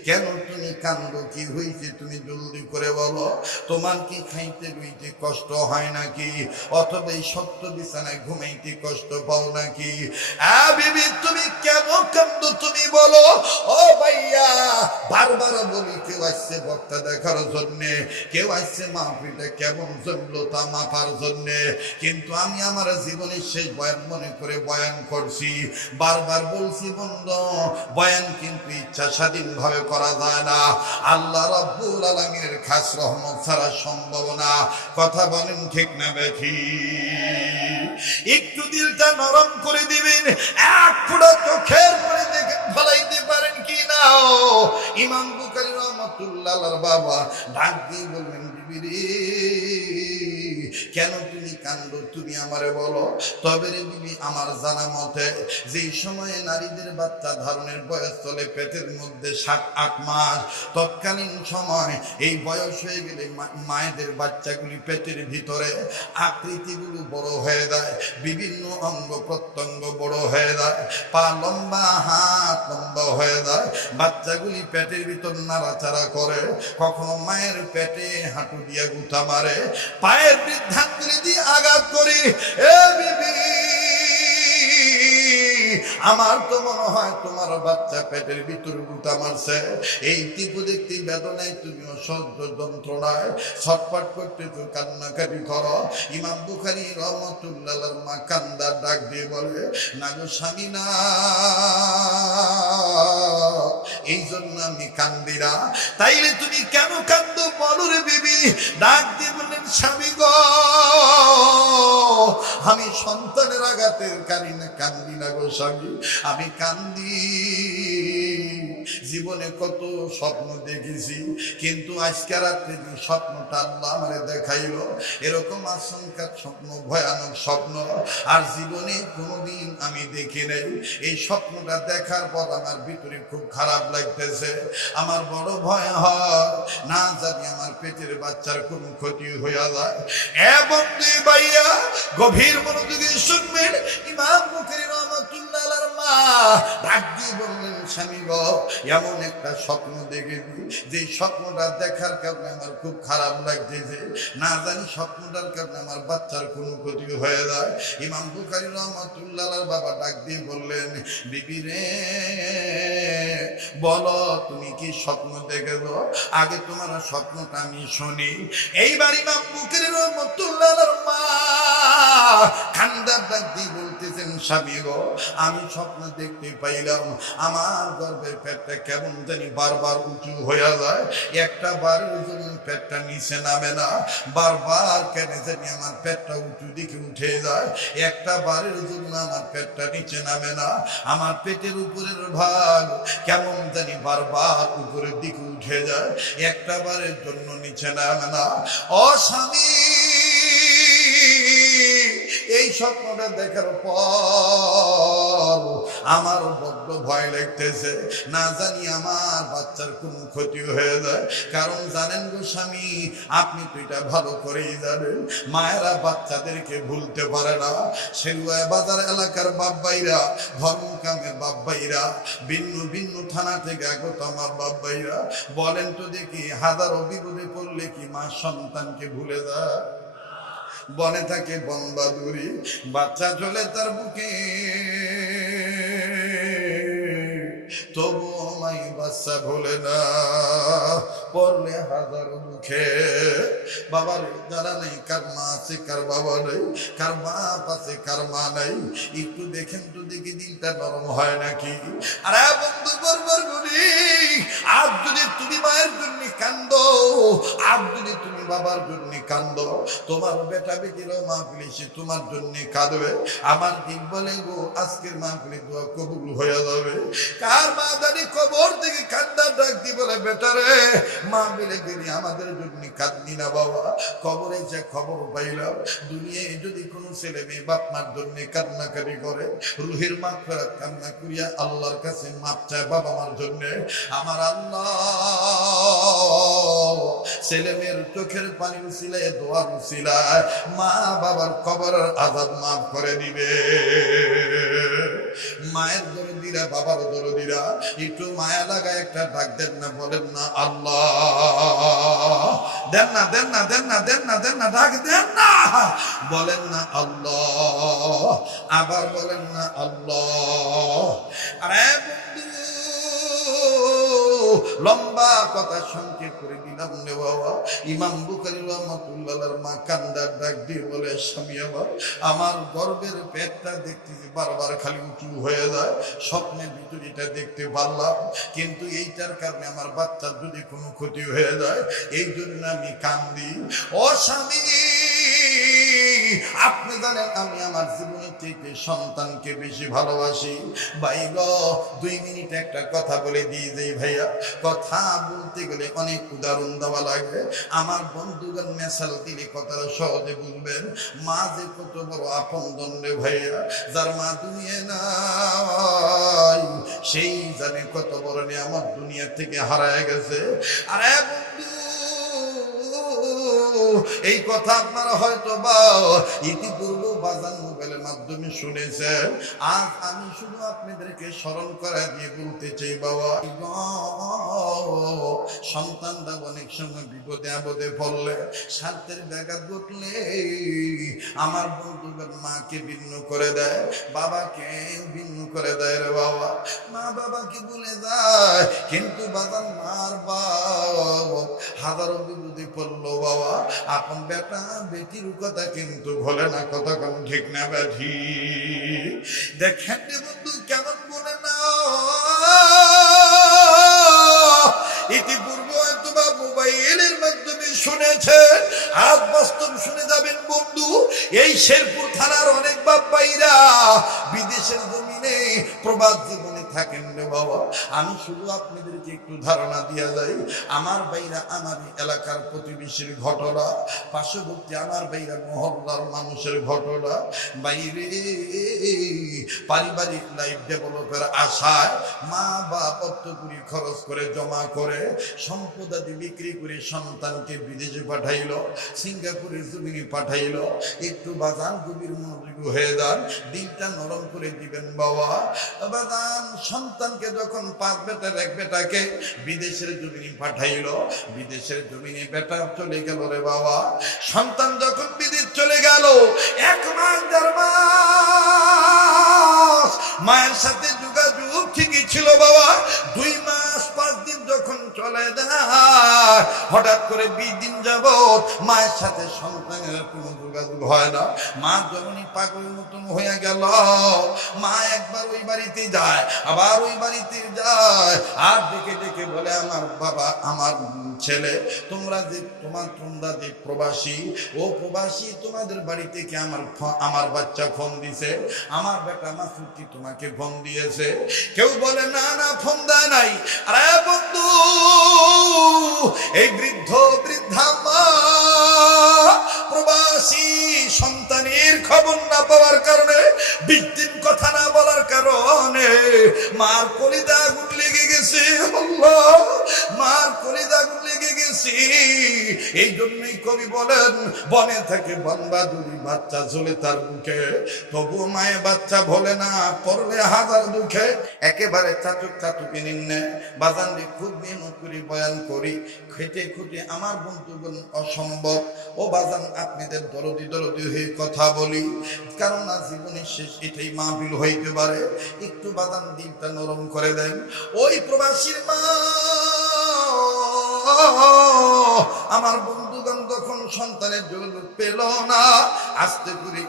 কেন তুমি কান্দো, কি হয়েছে তুমি জলদি করে বলো, তোমার কি খাইতে বইতে কষ্ট হয় নাকি, অথবা এই শক্ত বিছানায় ঘুমাইতে কষ্ট পাও নাকি? বিবি তুমি কেন কান্দো তুমি বলো। ও ভাইয়া বারবার বলি, কেউ আসছে বক্তা দেখার জন্যে, কেউ আসছে মাহফিলটা কেমন জমলো তা মাপার জন্যে, কিন্তু আমি আমার জীবনের শেষ বয়ান মনে করে বয়ান করছি। বারবার বলছি বন্ধু, বয়ান কিন্তু ইচ্ছা স্বাধীনভাবে করা যায় না, আল্লাহ রাব্বুল আলামিনের খাস রহমত ছাড়া সম্ভব না। কথা বলেন ঠিক না বেঠি? একটু দিলটা নরম করে দিবেন, এক ফোঁটা চোখের পরে দেখে ফলাইতে পারেন কি না। ইমাম বুখারী রহমাতুল্লাহর বাবা ডাক দিয়ে বললেন, বিবি রে কেন তুমি কান্দো তুমি আমারে বলো। তবে রে বিবি, আমার জানা মতে যেই সময়ে নারীদের বাচ্চা ধারণের বয়স চলে পেটের মধ্যে 7-8 মাস, তৎকালীন সময় এই বয়স হয়ে গেলে মায়েদের বাচ্চাগুলি পেটের ভিতরে আকৃতিগুলো বড় হয়ে যায়, বিভিন্ন অঙ্গ প্রত্যঙ্গ বড় হয়ে যায়, পা লম্বা হাত লম্বা হয়ে যায়, বাচ্চাগুলি পেটের ভিতর নাড়াচাড়া করে, কখনো মায়ের পেটে হাঁটু দিয়ে গুঁতা মারে, পায়ের বৃদ্ধাঙ্গুলি দিয়ে আঘাত করি। এ বিবি আমার তো মনে হয় তোমার বাচ্চা পেটের ভিতরে গুঁতা মারছে, এই তীব্র দেখতে বেদনায় তুমিও সহ্য যন্ত্রণায় ছটফট করতেছো, কান্নাকাটি করো। ইমাম বুখারী রহমাতুল্লাহর মা কান্দার ডাক দিয়ে বলে, না গো স্বামী না, এই জন্য আমি কান্দি না। তাইলে তুমি কেন কান্দো বলো রে বিবি। ডাক দিয়ে বললেন, স্বামী গো আমি সন্তানের আঘাতের কারণে কান্দি না গো স্বামী, আমি কান্দি জীবনে কত স্বপ্ন দেখেছি, কিন্তু আজকে রাত্রে যে স্বপ্নটা আল্লাহ আমারে দেখাইলো, এরকম আশঙ্কার স্বপ্ন, ভয়ানক স্বপ্ন আর জীবনে কোনোদিন আমি দেখি নাই। এই স্বপ্নটা দেখার পর আমার ভিতরে খুব খারাপ লাগতেছে, আমার বড় ভয় হয় না জানি আমার পেটের বাচ্চার কোনো ক্ষতি হইয়া যায়। এবং দুই ভাইয়া গভীর মনোযোগে শুনবেন, ইমাম বুখারী রহমাতুল্লাহর মা ডাক দিয়ে বললেন, স্বামী গো এমন একটা স্বপ্ন দেখেছি, যে স্বপ্নটা দেখার কারণে আমার খুব খারাপ লাগতেছে, না জানি স্বপ্নটার কারণে আমার বাচ্চার কোনো ক্ষতি হয়ে যায়। ইমাম বুখারী রহমাতুল্লাহর বাবা ডাক দিয়ে বললেন, বিবি রে বলো তুমি কি স্বপ্ন দেখেছো, আগে তোমার স্বপ্নটা আমি শুনি। এইবার ইমাম বুখারী রহমাতুল্লাহর মা কান্দার ডাক দিয়ে বলতেছেন, স্বামী গো আমি স্বপ্ন দেখতে পাইলাম আমার গর্ভের পেটটা কেমন জানি বারবার উঁচু হয়ে যায়, একটা বারের জন্য পেটটা নিচে নামে না, বারবার কেন জানি আমার পেটটা উঁচু দিকে উঠে যায়, একটা বারের জন্য আমার পেটটা নিচে নামে না, আমার পেটের উপরের ভাগ কেমন জানি বারবার উপরের দিকে উঠে যায়, একটা বারের জন্য নিচে নামে না। ও স্বামী এই স্বপ্নটা দেখার পর আমার বড্ড ভয় লাগতেছে, না জানি আমার বাচ্চার কোনো ক্ষতি হয়ে যায়। কারণ জানেন গো স্বামী, আপনি তো এটা ভালো করেই জানেন, মায়েরা বাচ্চাদেরকে ভুলতে পারে না। সেরুয়া বাজার এলাকার বাব্বাইরা, ধর্মকামের বাব্বাইরা, ভিন্ন ভিন্ন থানা থেকে আগত আমার বাব্বাইরা, বলেন তো দেখি হাজারো বিপদে পড়লে কি মা সন্তানকে ভুলে যায়? বনে থাকে বনবাদুরি, বাচ্চা চলে তার বুকে, তবু মাই বাচ্চা ভোলে না, পড়লে হাজার মুখে। বাবার যারা নেই, কার মা আছে কার বাবা নেই, কার বাপ আছে কার মা নাই, একটু দেখেন তো দেখি দিলটা নরম হয় নাকি। আরে বন্ধু বরবার গুলি, আজ যদি তুমি মায়ের জন্য কান্দো, আজ যদি তুমি বাবার জন্য কান্দো, তোমার বেটা বেটিরাও মাহফিলে এসে তোমার জন্য কাঁদবে। আমার দিন বলে গো আজকের মাহফিলে দোয়া কবুল হয়ে যাবে। কার মা জানি কবর থেকে কান্দার ডাক দি বলে বেটারে মাহফিলে গেলি আমাদের জন্য কাঁদনি না বাবা। কবরে যে খবর পাইলাম দুনিয়ায় যদি কোনো ছেলে মেয়ে বাপ মার জন্য কান্নাকারি করে, রুহের মাগফিরাত কান্না করিয়া আল্লাহর কাছে মাপ চায় বাবা মার জন্য, আমার আল্লাহ ছেলে মেয়ের চোখের পানি উছিলায় দোয়ার উছিলায় মা বাবার কবরের আযাব মাফ করে দিবে। মায়ের দরদিরা বাবার দরদিরা একটু মায়া লাগায় একটা ডাক দেন না, বলেন না আল্লাহ, দেন না দেন না দেন না দেন না দেন না, ডাক দেন না, বলেন না আল্লাহ, আবার বলেন না আল্লাহ। আরে বন্ধু লম্বা কথা সংক্ষেপ করে দিলাম রে বাবা। ইমাম বুখারী রাহমাতুল্লাহর মা কান্দার ডাক দিয়ে বলে স্বামী আমার গর্বের পেটটা দেখতেছি বারবার খালি উঁচু হয়ে যায়, স্বপ্নের ভিতরে এটা দেখতে পারলাম, কিন্তু এইটার কারণে আমার বাচ্চার যদি কোনো ক্ষতি হয়ে যায় এই জন্য আমি কান্দি। ও স্বামী আপনি জানেন আমি আমার জীবনের থেকে সন্তানকে বেশি ভালোবাসি। ভাই গো 2 মিনিট একটা কথা বলে দিয়ে যাই ভাইয়া, কথা বলতে গেলে অনেক উদাহরণ দেওয়া লাগে, আমার বন্ধুগণ মেশাল দিলে কথাটা সহজে বুঝবেন। মা যে কত বড় আপনজন রে ভাইয়া, যার মা দুনিয়া নাই সেই জানে কত বড় নিয়ামত দুনিয়া থেকে হারায় গেছে। আরে বন্ধু এই কথা আপনারা হয়তো বা ইতিপূর্বে বাজান মোবাইলের মাধ্যমে শুনেছেন, আজ আমি শুধু আপনাদেরকে স্মরণ করে দিয়ে বলতে চাই বাবা, সন্তানরা অনেক সময় বিপদে আপদে পড়লে স্বার্থের ব্যাঘাত ঘটলে আমার বন্ধুগণ মাকে ভিন্ন করে দেয়, বাবাকে ভিন্ন করে দেয় রে বাবা, মা বাবাকে ভুলে যায়, কিন্তু বাজান মার বাপ হাজারো বিপদে পড়লো বাবা আপন বেটা বেটির কথা কিন্তু ভোলে না, কথা কম ঠিক না ব্যাধি। দেখেন বন্ধু কেমন বলে না, ইতিপূর্বে হয়তো বা মোবাইলের মাধ্যমে শুনেছে, আজ বাস্তব শুনে যাবেন বন্ধু। এই শেরপুর থানার অনেক বাপ ভাইরা বিদেশের জমিনে প্রবাস জীবনে থাকেন রে বাবা। আমি শুধু আপনাদেরকে একটু ধারণা দিয়া যাই, আমার ভাইরা আমার এলাকার প্রতিবেশীর ঘটনা, পার্শ্ববর্তী আমার ভাইরা মহল্লার মানুষের ঘটনা, বাইরে পারিবারিক লাইফ ডেভেলপের আশায় মা বাপ অর্থকড়ি খরচ করে জমা করে সম্পদাদি বিক্রি করে সন্তানকে বিদেশে পাঠাইল, সিঙ্গাপুরের জমিনে পাঠাইল। একটু বাজান গভীর মনোযোগী হয়ে যান, দিনটা নরম করে দিবেন বাবা। বাজান সন্তানকে যখন 5 বেটার 1 বেটাকে বিদেশের জমিনে পাঠাইল, বিদেশের জমিনে বেটা চলে গেল রে বাবা। সন্তান যখন বিদেশ চলে গেল 1 মাস 1.5 মাস মায়ের সাথে যোগাযোগ ঠিকই ছিল বাবা। 2 মাস 5 দিন যখন চলে যায়, হঠাৎ করে 20 দিন যাবত মায়ের সাথে সন্তানের কোনো যোগাযোগ হয় না। মা যখনই পাগলের মতন হয়ে গেল, মা একবার ওই বাড়িতে যায়, আবার ওই বাড়িতে যায়, আর ডেকে ডেকে বলে আমার বাবা আমার ছেলে তোমরা যে প্রবাসী, ও প্রবাসী তোমাদের বাড়ি থেকে আমার বাচ্চা ফোন দিছে, আমার বেটা মাসুদ কি তোমাকে ফোন দিয়েছে? কেউ বলে না না ফোন দেয় নাই। আরে বন্ধু এই বৃদ্ধ বৃদ্ধা মা প্রবাসী সন্তানের খবর না পাওয়ার কারণে, 20 দিন কথা না বলার কারণে মার কলিজা আগুন লেগে গেছে। আল্লাহ মার কলিজা আগুন লেগে গেছে। এই জন্যই কবি বলেন বনে থাকে বনবাদুরি বাচ্চা ঝোলে তার মুখে, তবু মায়ে বাচ্চা ভোলে না পড়লে হাজার দুঃখে। একেবারে চাটুকে নিম্নে বাজান খুব মেহনত করি বয়ান করি, খেটে খুঁটে আমার বন্ধুগণ অসম্ভব। ও বাজান আপনাদের দরদি হয়ে কথা বলি, কারণ না জীবনের শেষ এটাই মাহফিল হইতে পারে। একটু বাজান দিনটা নরম করে দেন। ওই প্রবাসীর মা আমার বন্ধুগণ তখন সন্তানের জন্য পেল না, আস্তে করে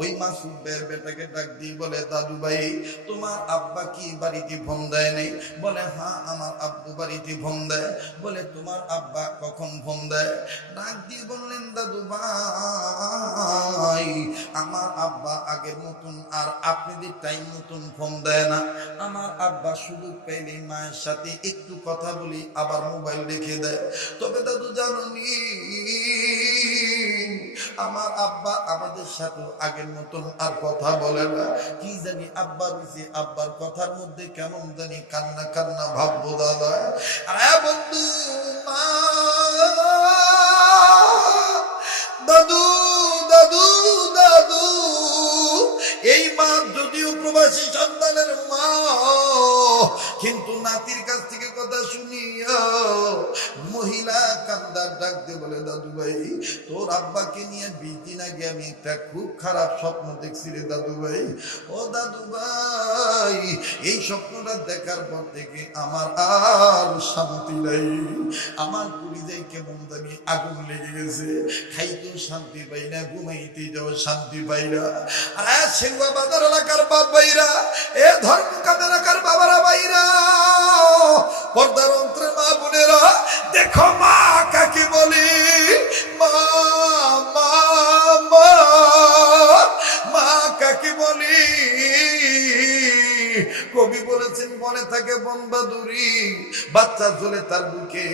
ওই মাসুদের বেটাকে ডাক দিয়ে বলে দাদু ভাই তোমার আব্বা কি বাড়িতে ফোন দেয় নাই? বলে হ্যাঁ আমার আব্বু বাড়িতে ফোন দেয়, বলে তোমার আব্বা কখন ফোন দেয়? ডাক দিয়ে বললেন দাদু ভাই আমার আব্বা আগের মতন আর আপনাদের টাইম মতন ফোন দেয় না। আমার আব্বা সুযোগ পেলে মায়ের সাথে একটু কথা বলি আবার মোবাইল রেখে দেয়। তবে দাদু জানি আমার আব্বা আমাদের সাথে আগের মতন আর কথা বলে না। কি জানি আব্বা বেশি আব্বার কথার মধ্যে কেমন জানি কান্না কান্না ভাব বোঝা যায়। আরে বন্ধু মা দাদু দাদু দাদু, এই মা যদিও প্রবাসী সন্তানের মা, কিন্তু নাতির কাছ থেকে কথা শুনিয়া মহিলা কান্দার ডাক দিয়ে বলে দাদু ভাই তোর আব্বাকে নিয়ে 20 দিন আগে আমি একটা খুব খারাপ স্বপ্ন দেখছি রে দাদু ভাই। ও দাদু ভাই এই স্বপ্নটা দেখার পর থেকে আমার আর শান্তি নাই, আমার কলিজায় কেমন জানি আগুন লেগে গেছে, খাইতেও শান্তি পাই না, ঘুমাইতে যাও শান্তি পাই না। আর সেগুয়া বাজার এলাকার বাপ ভাইরা, এ ধর্মকাম এলাকার বাবারা ভাইরা, পর্দার অন্তরে মা বোনেরা, দেখো মা কাকে বলি, মা মা মা মা কাকে বলি। কবি বলেছেন মনে থাকে বনবাদুরি, বাচ্চা চলে তার বুকে,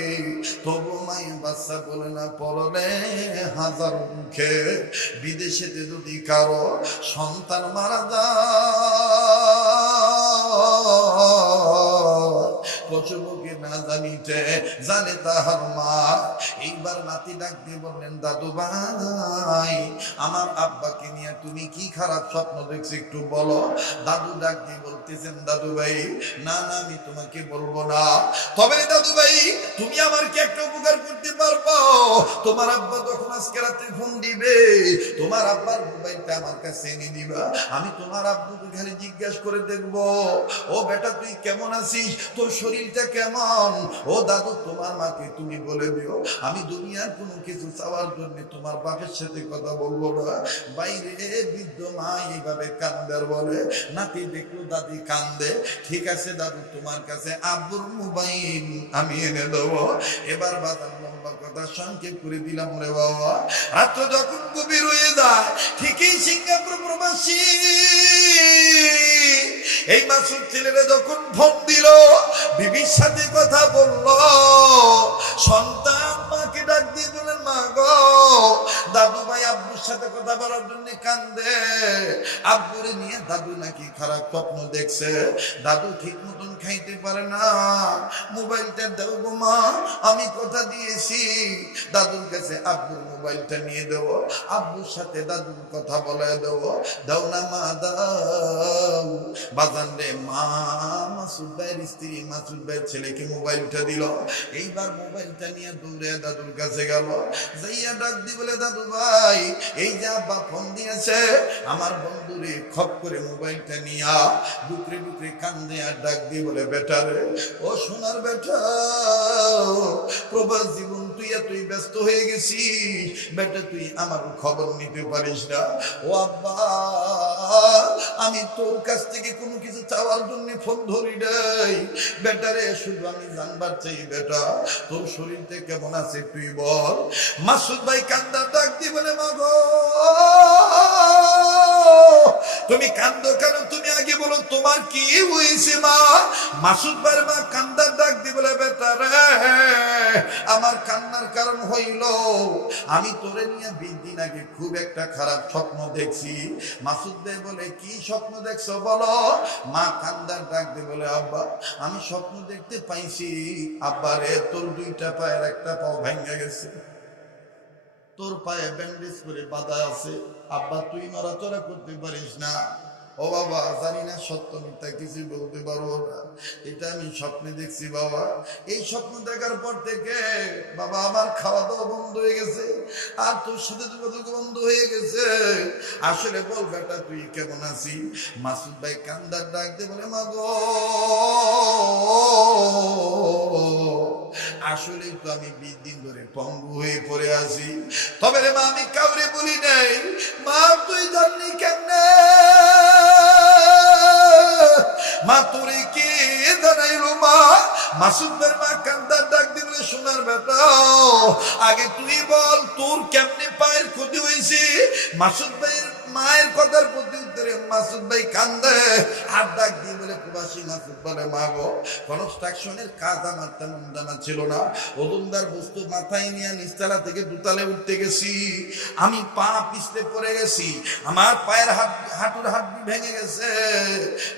তবু মাই বাচ্চা বলে না পরলে হাজার মুখে। বিদেশেতে যদি কারো সন্তান মারা যায়, পশুপক্ষী না জানিতে জানে তাহার মা। এইবার নাতি ডাক দিয়ে বললেন দাদু ভাই আমার আব্বাকে নিয়ে তুমি কি খারাপ স্বপ্ন দেখছো একটু বলো। দাদু ডাক দিয়ে বলতেছেন দাদু ভাই না না আমি তোমাকে বলবো না, তবে দাদু ভাই তুমি আমার কি একটা উপকার করতে পারবো? তোমার আব্বা যখন আজকে রাতে ফোন দিবে, তোমার আব্বার মোবাইলটা আমার কাছে এনে দিবা, আমি তোমার আব্বুকে খালি জিজ্ঞাসা করে দেখবো ও বেটা তুই কেমন আছিস, তোর শরীরটা কেমন। ও দাদু তোমার মাকে তুমি বলে দিও আমি দুনিয়ার কোনো কিছু চাওয়ার জন্য তোমার বাপের সাথে কথা বলবো না। বাইরে বৃদ্ধ মা এইভাবে কান্দার বলে, নাতি দেখলো দাদি কান্দে, ঠিক আছে দাদু তোমার কাছে আব্বুর মোবাইল আমি এনে দেবো। এবার বাজার লম্বা কথা সংক্ষেপ করে দিলাম রে বাবা। রাত্র যখন গভীর হয়ে যায়, ঠিকই সিঙ্গাপুর প্রবাসী এই মাসুদ ছেলেরা যখন ফোন দিল, বিবির সাথে কথা বলল, সন্তান মাকে ডাক দিয়ে বলেন মা গো দাদু ভাই আব্বুর সাথে কথা বলার জন্য কান্দে, আব্বুরে নিয়ে দাদু নাকি খারাপ স্বপ্ন দেখছে, দাদু ঠিক মতন খাইতে পারে না, মোবাইলটা দাও গো মা, আমি কথা দিয়েছি দাদুর কাছে আব্বুর মোবাইলটা নিয়ে দেবো, আব্বুর সাথে দাদুর কথা বলে দেবো, দাও না মা দাও। বাজান রে মা মাসুদ ভাইয়ের স্ত্রী মাসুদ ভাইয়ের ছেলেকে মোবাইলটা দিল। এইবার মোবাইলটা নিয়ে দৌড়ে দাদুর কাছে গেল, যাইয়া ডাক দি বলে দাদু ভাই এই যে আব্বা ফোন দিয়েছে, আমার বন্ধুরে খপ করে মোবাইলটা নিয়া বুকরে বুকরে কান্দে আর ডাক দিয়ে বলে বেটা রে ও সোনার বেটা, প্রবাস জীবন তুই ব্যস্ত হয়ে গেছিস বেটা, তুই আমার খবর নিতে পারিস না। ও আব্বা আমি তোর কাছ থেকে কোনো কিছু চাওয়ার জন্য ফোন ধরি নাই বেটারে, শুধু আমি জানবার চাই বেটা তোর শরীরটা কেমন আছে তুই বল। মাসুদ ভাই কান্দার ডাক দিয়ে বলে মা গো তুমি কান্দো কেন, তুমি আগে বলো তোমার কি হয়েছে মা। মাসুদ ভাইয়ের মা কান্দার ডাক দিয়ে বলে বেটা রে আমার কান্নার কারণ হইল আমি তোরে নিয়ে 20 দিন আগে খুব একটা খারাপ স্বপ্ন দেখছি। মাসুদ ভাই বলে কি স্বপ্ন দেখছো বলো। মা কান্দার ডাক দিয়ে বলে আব্বা আমি স্বপ্ন দেখতে পাইছি আব্বা রে তোর 2টা পায়ের একটা পাও ভেঙে গেছে, তোর পায়ে ব্যান্ডেজ করে বাঁধা আছে, আব্বা তুই নড়াচড়া করতে পারিস না। ও বাবা জানি না সত্য মিথ্যা কিছু বলতে পারবো না, এটা আমি স্বপ্নে দেখছি বাবা। এই স্বপ্ন দেখার পর থেকে বাবা আমার খাওয়া দাওয়া বন্ধ হয়ে গেছে, আর তোর সাথে যোগাযোগ বন্ধ হয়ে গেছে, আসলে বল বেটা তুই কেমন আছিস। মাসুদ ভাই কান্দার ডাক দিয়ে বলে মা গো আসলে তো আমি 20 দিন ধরে পঙ্গু হয়ে পড়ে আছি, তবে রে মা আমি কাউরে বলি নাই। মা তুই জানলি কেমনে, মা তোরে কে জানাইলো মা মাসুদ ভাইয়ের মা কান্দার ডাক দিয়ে বলে, সোনার বেটা আগে তুই বল তোর কেমনে পায়ের ক্ষতি হয়েছে। মাসুদ ভাইয়ের মায়ের কথার প্রতি উত্তরে মাসুদ ভাই কান্দে আর ডাক দিয়ে বলে, প্রবাসী মাসুদ বলে, মা গো কনস্ট্রাকশনের কাজ আমার তেমন জানা ছিল না, ওজনদার বস্তু মাথায় নিয়ে নিচতলা থেকে দুতলে উঠতে গেছি, আমি পা পিছলে পড়ে গেছি, আমার পায়ের হাঁটুর হাড্ডি ভেঙে গেছে,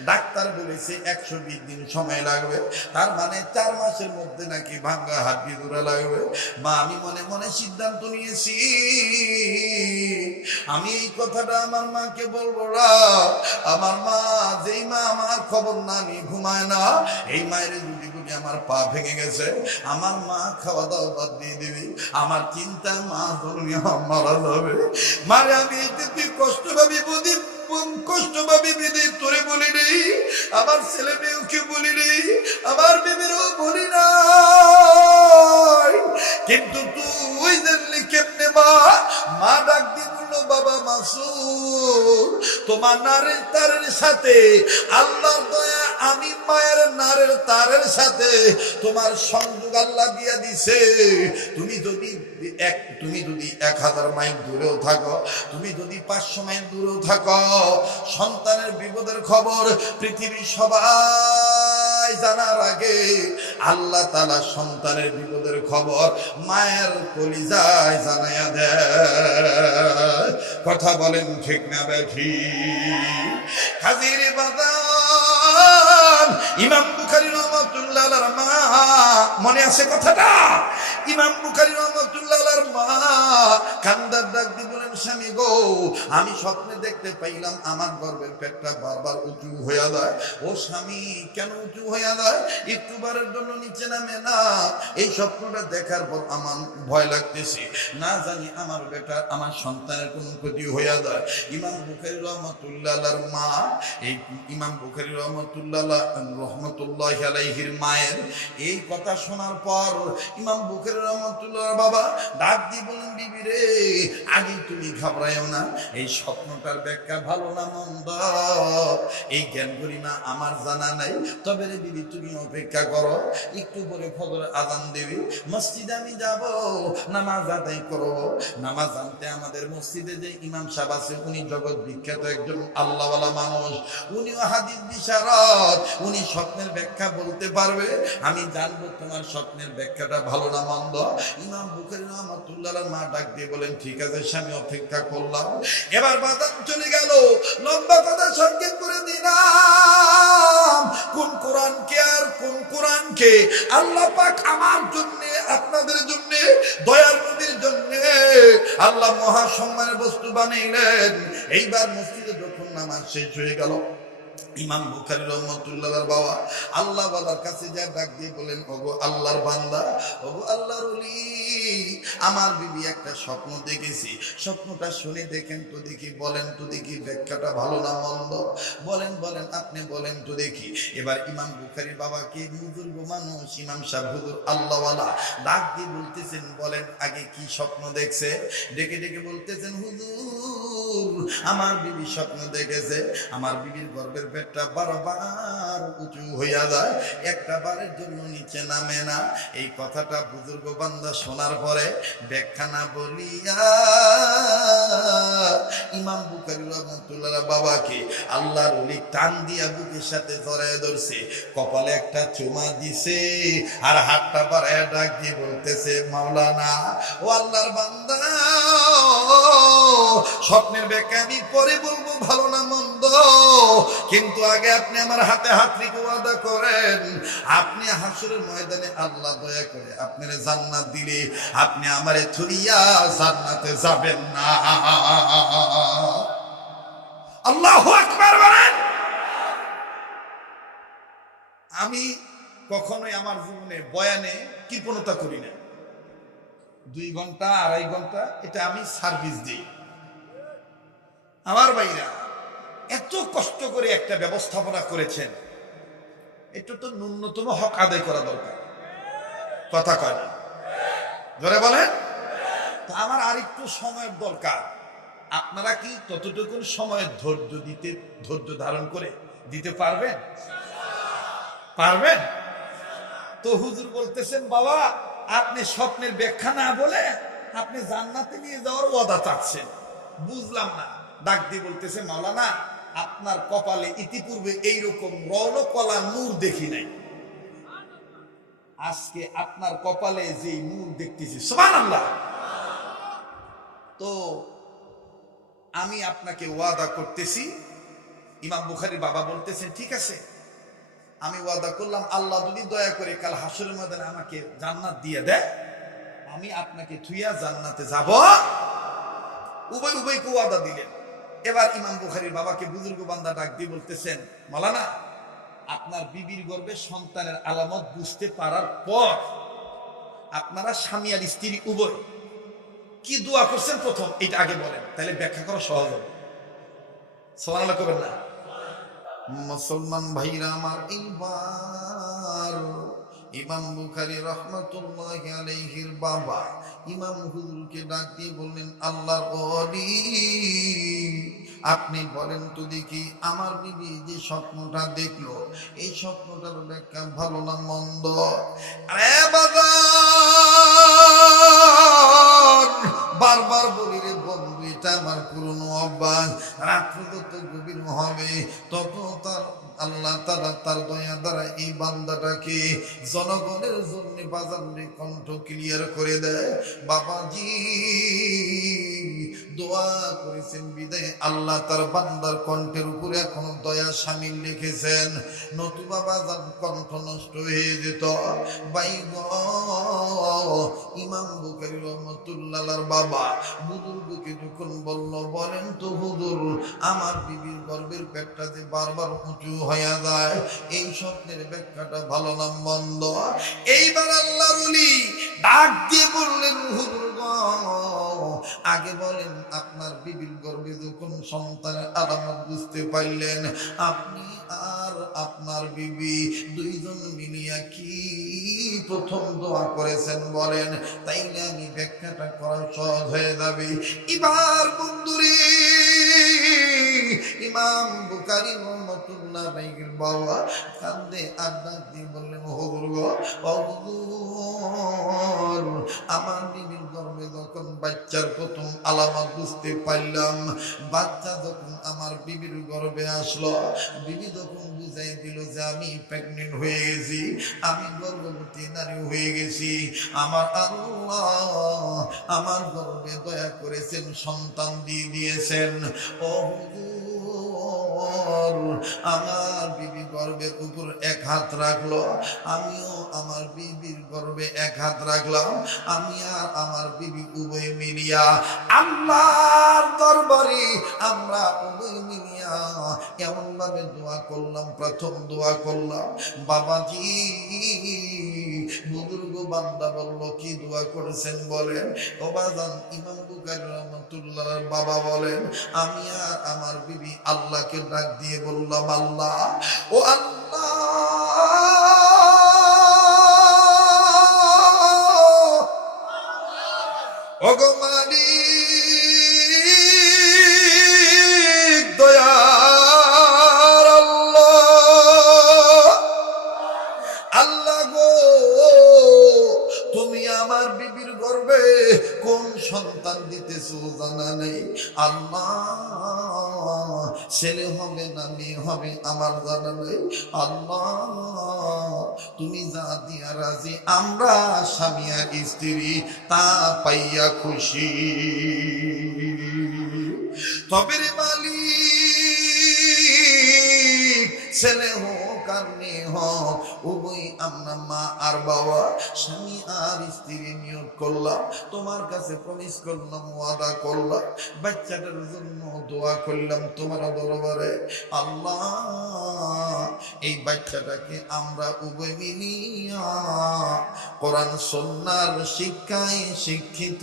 ডাক্তার বলেছে 120 দিন সময় লাগবে, তার মানে 4 মাসের মধ্যে নাকি ভাঙ্গা হাড্ডি জোড়া লাগবে। মা আমি মনে মনে সিদ্ধান্ত নিয়েছি আমি এই কথাটা আমার মাকে বলবো না। আমার মা, যেই মা আমার খবর না নিয়ে ঘুমায় না, এই মায়ের যদি বলি আমার পা ভেঙে গেছে, আমার মা খাওয়া দাওয়া বাদ দিয়ে দিবি, আমার চিন্তা মা ধরুন মারা যাবে। মারে আমি এতে তুই কষ্ট পাবি বুঝি, কষ্ট পাবি বিধি তোরে বলি নেই, আমার ছেলে মেয়েকে বলি নেই, আমার বিবিরও বলি নাই, কিন্তু তুই জানলি কেমনে। মা ডাক দিয়ে বললো, বাবা মাসুদ তোমার নারের তারের সাথে আল্লাহর দয়া, আমি মায়ের নারের তারের সাথে তোমার সংযোগ আল্লাহ দিয়া দিছে। তুমি যদি 1000 মাইল দূরেও থাকো, তুমি যদি 500 মাইল দূরেও থাকো, সন্তানের বিপদের খবর পৃথিবীর সবাই জানার আগে আল্লাহ তাআলা সন্তানের বিপদের খবর মায়ের কলিজায় জানাইয়া দেয়। কথা বলেন ঠিক না বেঠি? হাজির বাজান, ইমাম বুখারী রাহমাতুল্লাহ আলাইহির মা, মনে আছে কথাটা? ইমাম বুখারী রাহমাতুল্লাহ আলাইহির মা কান্দার ডাক দিয়ে বলেন, স্বামী গো আমি স্বপ্নে দেখতে পাইলাম আমার গর্ভের পেটটা বারবার উঁচু হইয়া যায়। ও স্বামী কেন উঁচু হইয়া যায়? একটুবারের জন্য নিচে নামে না। এই স্বপ্নটা দেখার পর আমার ভয় লাগতেছে, না জানি আমার বেটা আমার সন্তানের কোন ক্ষতি হইয়া যায়। ইমাম বুখারী রাহমাতুল্লাহ আলাইহির মা, এই ইমাম বুখারী রহমতুল্লাহি আলাইহির মায়ের এই কথা শোনার পর ইমাম বুখারী রহমতুল্লাহ বাবা ডাক দিয়ে বলেন, বিবি রে আগে তুমি ঘাবড়ায়ও না, এই স্বপ্নটার ব্যাখ্যা ভালো না মন্দ এই জ্ঞান গরিমা আমার জানা নাই, তবে রে বিবি তুমি অপেক্ষা করো, একটু পরে ফজর আজান দেবে, মসজিদে আমি যাব, নামাজ আদায় করব। নামাজ আনতে আমাদের মসজিদে যে ইমাম সাহেব আছে উনি জগৎ বিখ্যাত একজন আল্লাহওয়ালা মানুষ, উনিও হাদিস বিশারদ, উনি স্বপ্নের ব্যাখ্যা বলতে পারবে, আমি জানবো তোমার স্বপ্নের ব্যাখ্যাটা ভালো না মন্দ। ইমাম বুখারী রাহমাতুল্লাহ আলাইহির মা ডাক দিয়ে বলেন, ঠিক আছে স্বামী অপেক্ষা করলাম। এবার বাদান চলে গেল, লম্বা কথা সংক্ষেপ করে দিলাম। কোন কোরআনকে আর কোন কোরআনকে আল্লাহ পাক আমার জন্য, আপনাদের জন্য, দয়ার নবীর জন্য আল্লাহ মহা সম্মানের বস্তু বানাইলেন। এইবার মসজিদে যখন নামাজ শেষ হয়ে গেল, ইমাম বুখারী রাহমাতুল্লাহ আলাইহির বাবা আল্লাহ ওয়ালার কাছে যা ডাক দিয়ে বলেন, ওগো আল্লাহর বান্দা, ওগো আল্লাহর ওলি, আমার বিবি একটা স্বপ্ন দেখেছি, স্বপ্নটা শুনে দেখেন তো দেখি, বলেন তো দেখি ব্যাখ্যাটা ভালো না মন্দ, বলেন বলেন আপনি বলেন তো দেখি। এবার ইমাম বুখারীর বাবাকে, বুজুর্গ মানুষ ইমাম সাহেব হুজুর আল্লাহওয়ালা, ডাক দিয়ে বলতেছেন, বলেন আগে কি স্বপ্ন দেখছে? ডেকে ডেকে বলতেছেন, হুজুর আমার বিবি স্বপ্ন দেখেছে, আমার বিবির গর্ভের পেটটা বারবার উঁচু হইয়া যায়, একটা বারের জন্য নিচে নামে না। এই কথাটা বুজুর্গ বান্দা শোনার পরে ব্যাখ্যা না বলিয়া ইমাম বুখারী রাহমাতুল্লাহ বাবাকে আল্লাহর ওলি টান দিয়া বুকের সাথে জড়ায় ধরছে, কপালে একটা চুমা দিছে, আর হাতটা বাড়ায় ডাক দিয়ে বলতেছে, মাওলানা ও আল্লাহর বান্দা, স্বপ্নের ব্যাখ্যা আমি পরে বলবো ভালো না মন্দ, কিন্তু আগে আপনি আমার হাতে হাত রেখে ওয়াদা করেন, আপনি হাসরের ময়দানে আল্লাহ দয়া করে আপনার জান্নাত দিলে আপনি আমারে ছুরিয়া জান্নাতে যাবেন না। আল্লাহু আকবার বলেন। আমি কখনোই আমার জীবনে বয়ানে কৃপণতা করি না, 2 ঘন্টা 2.5 ঘন্টা এটা আমি সার্ভিস দিই। আমার ভাইরা এত কষ্ট করে একটা ব্যবস্থাপনা করেছেন, এটা তো ন্যূনতম হক আদায় করা দরকার, কথা কয় না? জোরে বলেন। তা আমার আরেকটু সময়ের দরকার, আপনারা কি ততটুকু সময়ের ধৈর্য ধারণ করে দিতে পারবেন? পারবেন? তো হুজুর বলতেছেন, বাবা আপনি স্বপ্নের ব্যাখ্যা না বলে আপনি জান্নাতে নিয়ে যাওয়ার ওয়াদা চাচ্ছেন। বুঝলাম না। ডাক দিয়ে বলতেছে, মাওলানা আপনার কপালে ইতিপূর্বে এইরকম রৌনকলা নূর দেখি নাই, আজকে আপনার কপালে যে নূর দেখতেছি, সুবহানাল্লাহ। তো আমি আপনাকে ওয়াদা করতেছি। ইমাম বুখারীর বাবা বলতেছেন, ঠিক আছে আমি ওয়াদা করলাম, আল্লাহ যদি দয়া করে কাল হাসরের ময়দানে আমাকে জান্নাত দিয়ে দেয়, আমি আপনাকে থুইয়া জান্নাতে যাব। উভয় উভয়কে ওয়াদা দিলেন। এবার ইমাম বুখারীর বাবাকে বুজুর্গ বান্দা ডাক দিয়ে বলতেছেন, মাওলানা আপনার বিবির গর্ভে সন্তানের আলামত বুঝতে পারার পর আপনারা স্বামী আর স্ত্রী উভয় কি দোয়া করছেন প্রথম এটা আগে বলেন, তাহলে ব্যাখ্যা করা সহজ হবে। সুবহানাল্লাহ করবেন না? মুসলমান ভাইরা আমার, এইবার ইমাম বুখারী রাহমাতুল্লাহি আলাইহির বাবা ইমাম হুজুরকে ডাক দিয়ে বললেন, আল্লাহর ওলি আপনি বলেন তো দেখি, আমার বিবি যে স্বপ্নটা দেখলো এই স্বপ্নটার ব্যাখ্যা ভালো না মন্দ? আরে বাজার বারবার বলি রে বন্ধু, এটা আমার পুরনো অভ্যাস, রাত্র যত গভীর হবে তত তার আল্লাহ তাআলা তার দয়া দ্বারা এই বান্দাটাকে জনগণের জন্য বাজারে কণ্ঠ ক্লিয়ার করে দেয়। বাবাজি দোয়া করেছেন বিদায় আল্লাহ তার বান্দার কণ্ঠের উপরে এখনো দয়া শামিল রেখেছেন, নতুবা বাজার কণ্ঠ নষ্ট হয়ে যেত। বাইগ ইমাম বুখারী রাহমাতুল্লাহর বাবা বুজুর্গকে যখন বলল, বলেন তো হুজুর আমার বিবির গর্ভের পেটটা যে বারবার উঁচু হয়ে যায় এই স্বপ্নের ব্যাখ্যাটা ভালো না মন্দ? এইবার আল্লাহর ওলি ডাক দিয়ে বললেন, হুজুর গো আগে বলেন আপনার বিবির গর্ভে যখন সন্তানের আলামত বুঝতে পারলেন, আপনি আর আপনার বিবি দুইজন মিলিয়া কি প্রথম দোয়া করেছেন বলেন, তাইলে আমি ব্যাখ্যাটা করা সহজ হয়ে যাবে। এবার বন্ধুরে ইমাম বুখারী রাহমাতুল্লাহ আলাইহির বাবা কান্দে আড্ডা দিয়ে বললেন, হুজুর গো হুজুর আমার বিবির গর্ভে যখন বাচ্চার প্রথম আলামত বুঝতে পারলাম, বাচ্চা যখন আমার বিবির গর্ভে আসলো, বিবি যখন বুঝাই দিল যে আমি প্রেগনেন্ট হয়ে গেছি, আমি গর্ভবতী নারী হয়ে গেছি, আমার আল্লাহ আমার গর্ভে দয়া করেছেন, সন্তান দিয়ে দিয়েছেন। ও আমার বিবি গর্ভের উপর এক হাত রাখলো, আমিও আমার বিবির গর্ভে এক হাত রাখলাম, আমি আর আমার বিবি উভয় মিলিয়া আল্লাহর দরবারে আমরা উভয় মিলিয়া এমন ভাবে দোয়া করলাম, প্রথম দোয়া করলাম। বাবাজি বুজুর্গ বান্দা বলল, কি দোয়া করেছেন বলেন? ও বাজান ইমাম বুখারী রাহমাতুল্লাহর বাবা বলেন, আমি আর আমার বিবি আল্লাহকে ডাক দিয়ে বললাম, আল্লাহ ও আল্লাহ ওগো মালিক দয়ার আল্লাহ, আল্লাহ গো তুমি আমার বিবির গর্ভে কোন সন্তান দিতেছো জানা নেই, আল্লাহ ছেলে হবে না মেয়ে হবে আমার জানা নেই, আল্লাহ তুমি যা দিয়া রাজি, আমরা স্বামী আর স্ত্রী তা পাইয়া খুশি। তবে রে মালিক ছেলে হোক আর মেয়ে হোক উভয় আমরা মা আর বাবা স্বামী আর স্ত্রী নিয়োগ করলাম, তোমার কাছে প্রমিস করলাম, ওয়াদা করলাম, বাচ্চাটার জন্য দোয়া করলাম তোমার দরবারে, আল্লাহ এই বাচ্চাটাকে আমরা উভয় মিলিয়া কোরআন সুন্নাহর শিক্ষায় শিক্ষিত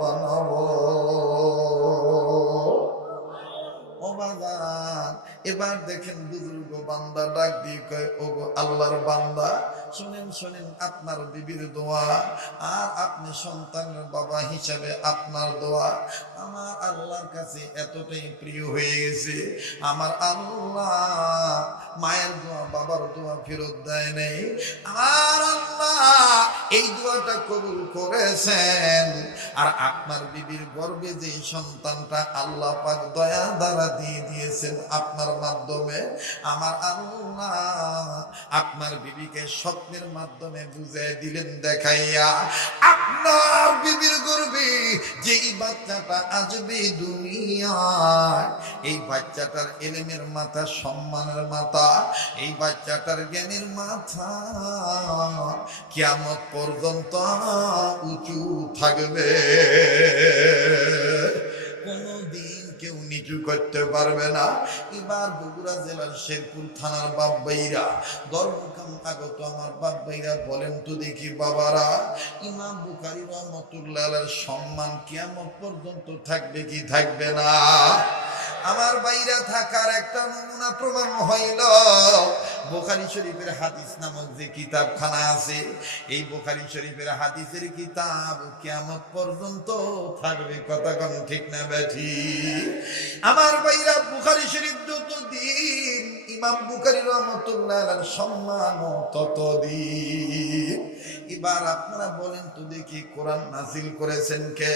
বানাবো। ও বাবা এবার দেখেন বুজুর্গ বান্দা ডাক দিয়ে কয়, ওগো আল্লাহর বান্দা, শুনেন শুনেন আপনার বিবির দোয়া আর আপনি সন্তানের বাবা হিসাবে আপনার দোয়া আমার আল্লাহর কাছে এতটাই প্রিয় হয়ে গেছে। আমার আল্লাহ মায়ের দোয়া বাবার দোয়া ফেরত দেয় নেই। আর আল্লাহ এই দোয়াটা কবুল করেছেন। আর আপনার বিবির গর্ভে যে সন্তানটা আল্লাহ পাক দয়া দ্বারা দিয়ে দিয়েছেন আপনার মাধ্যমে, আমার আল্লাহ আপনার বিবিকে স্বপ্নের মাধ্যমে বুঝিয়ে দিলেন দেখাইয়া, আপনার বিবির গর্ভে যেই বাচ্চাটা আসবে দুনিয়ায়, এই বাচ্চাটার ইলমের মাথা, সম্মানের মাথা, এই বাচ্চাটার জ্ঞানের মাথা কিয়ামত পর্যন্ত উঁচু থাকবে। কোনদিন কেউ নিচু করতে পারবে না। এবার বগুড়া জেলার শেরপুর থানার বাপবাইরা, ধর্মকাম আগত আমার বাপবাইরা বলেন তো দেখি বাবারা, ইমাম বুখারী রাহমাতুল্লাহ আলাইহির সম্মান কিয়ামত পর্যন্ত থাকবে কি থাকবে না? আমার বাইরা থাকার একটা নমুনা প্রমাণ হইল বুখারী শরীফের হাদিস নামক যে কিতাবখানা আছে, এই বুখারী শরীফের হাদিসের কিতাব কিয়ামত পর্যন্ত থাকবে। কথা কোন ঠিক না বেঠি? আমার বাইরা বুখারী শরীফ যতদিন, ইমাম বুখারী রাহমাতুল্লাহ আলাইহির সম্মান ততদিন। এবার আপনারা বলেন তো দেখি, কোরআন নাযিল করেছেন কে?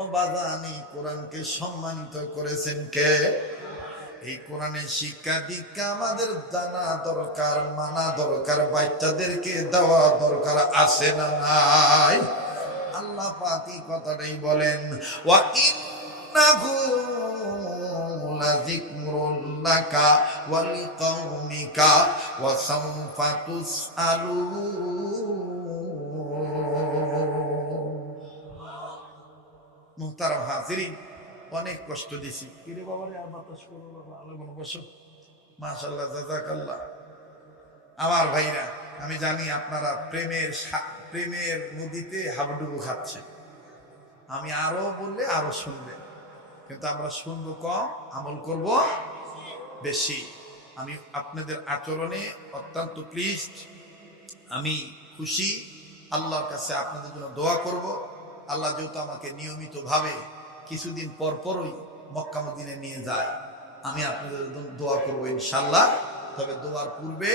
ও বাজানি, কোরআনকে সম্মানিত করেছেন কে? এই কোরআনের শিক্ষা দীক্ষা আমাদের জানা দরকার, মানা দরকার, বাচ্চাদেরকে দেওয়া দরকার, আছে না নাই? আল্লাহ পাক এই কথাটাই বলেন, ওয়া ইন্নাহু লাযিকরুল লাকা ওয়া লিকাওমিকা ওয়া সাওফা তুসআলুন। মুহতারাম হাজিরিন, অনেক কষ্ট দিছি। কিরে বাবা রে, আর বাতাস করো বাবা, আলো বসো। মাশাআল্লাহ, জাযাকাল্লাহ। আমার ভাইরা, আমি জানি আপনারা প্রেমের নদীতে হাবুডুবু খাচ্ছে। আমি আরো বললে আরো শুনবেন, কিন্তু আমরা শুনবো কম, আমল করব বেশি। আমি আপনাদের আচরণে অত্যন্ত প্লিজড, আমি খুশি। আল্লাহর কাছে আপনাদের জন্য দোয়া করব। আল্লাহ যেহেতু আমাকে নিয়মিতভাবে কিছুদিন পর পরই মক্কা মদিনায় নিয়ে যায়, আমি আপনাদের দোয়া করব ইনশাল্লাহ। তবে দোয়ার পূর্বে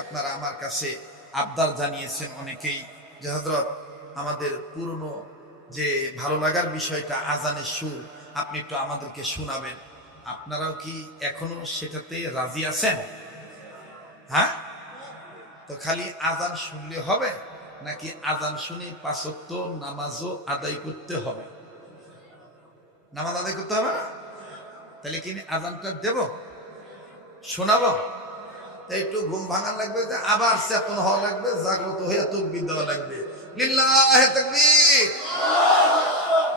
আপনারা আমার কাছে আবদার জানিয়েছেন অনেকেই যে হযরত আমাদের পুরনো যে ভালো লাগার বিষয়টা আজানের সুর, আপনি একটু আমাদেরকে শোনাবেন। আপনারাও কি এখনো সেটাতে রাজি আছেন? হ্যাঁ, তো খালি আজান শুনলে হবে নাকি আজান শুনে ৫ ওয়াক্ত নামাজও আদায় করতে হবে? নামাজ আদায় করতে হবে না? তাহলে কি আজানটা দেব, শোনাবো? তাই একটু ঘুম ভাঙা লাগবে, যে আবার চেতন হওয়া লাগবে, জাগ্রত হয়ে তাকবীর দেওয়া লাগবে। লিল্লাহি তাকবীর।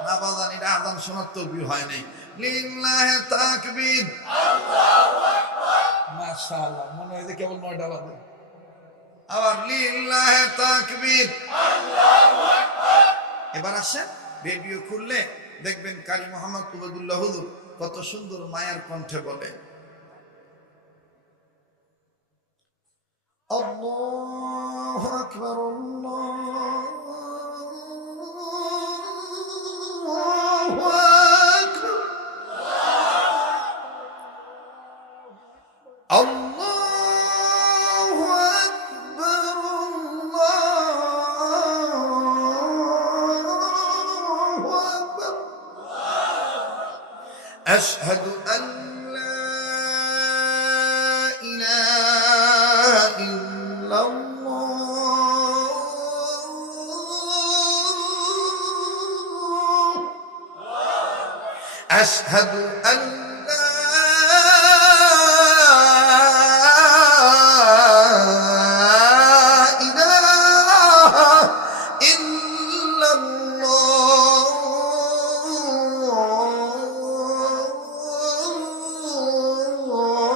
না বাজান, এটা আজান শোনার তাকবীর হয় নাই। লিল্লাহি তাকবীর, আল্লাহু আকবার। মাশাআল্লাহ, মনে হয় যে কেবল ৯টা বাজে। আবার লিল্লাহি তাকবীর, আল্লাহু আকবার। এবার আসেন, রেডিও খুললে দেখবেন কারি মোহাম্মদ কুবাদুল্লাহ হুজুর কত সুন্দর মায়ের কণ্ঠে বলে, আল্লাহু আকবার, আল্লাহু আকবার, আল্লাহু আকবার, আল্লাহু আকবার। আশহাদু আন লা ইলাহা ইল্লাল্লাহ, আশহাদু আন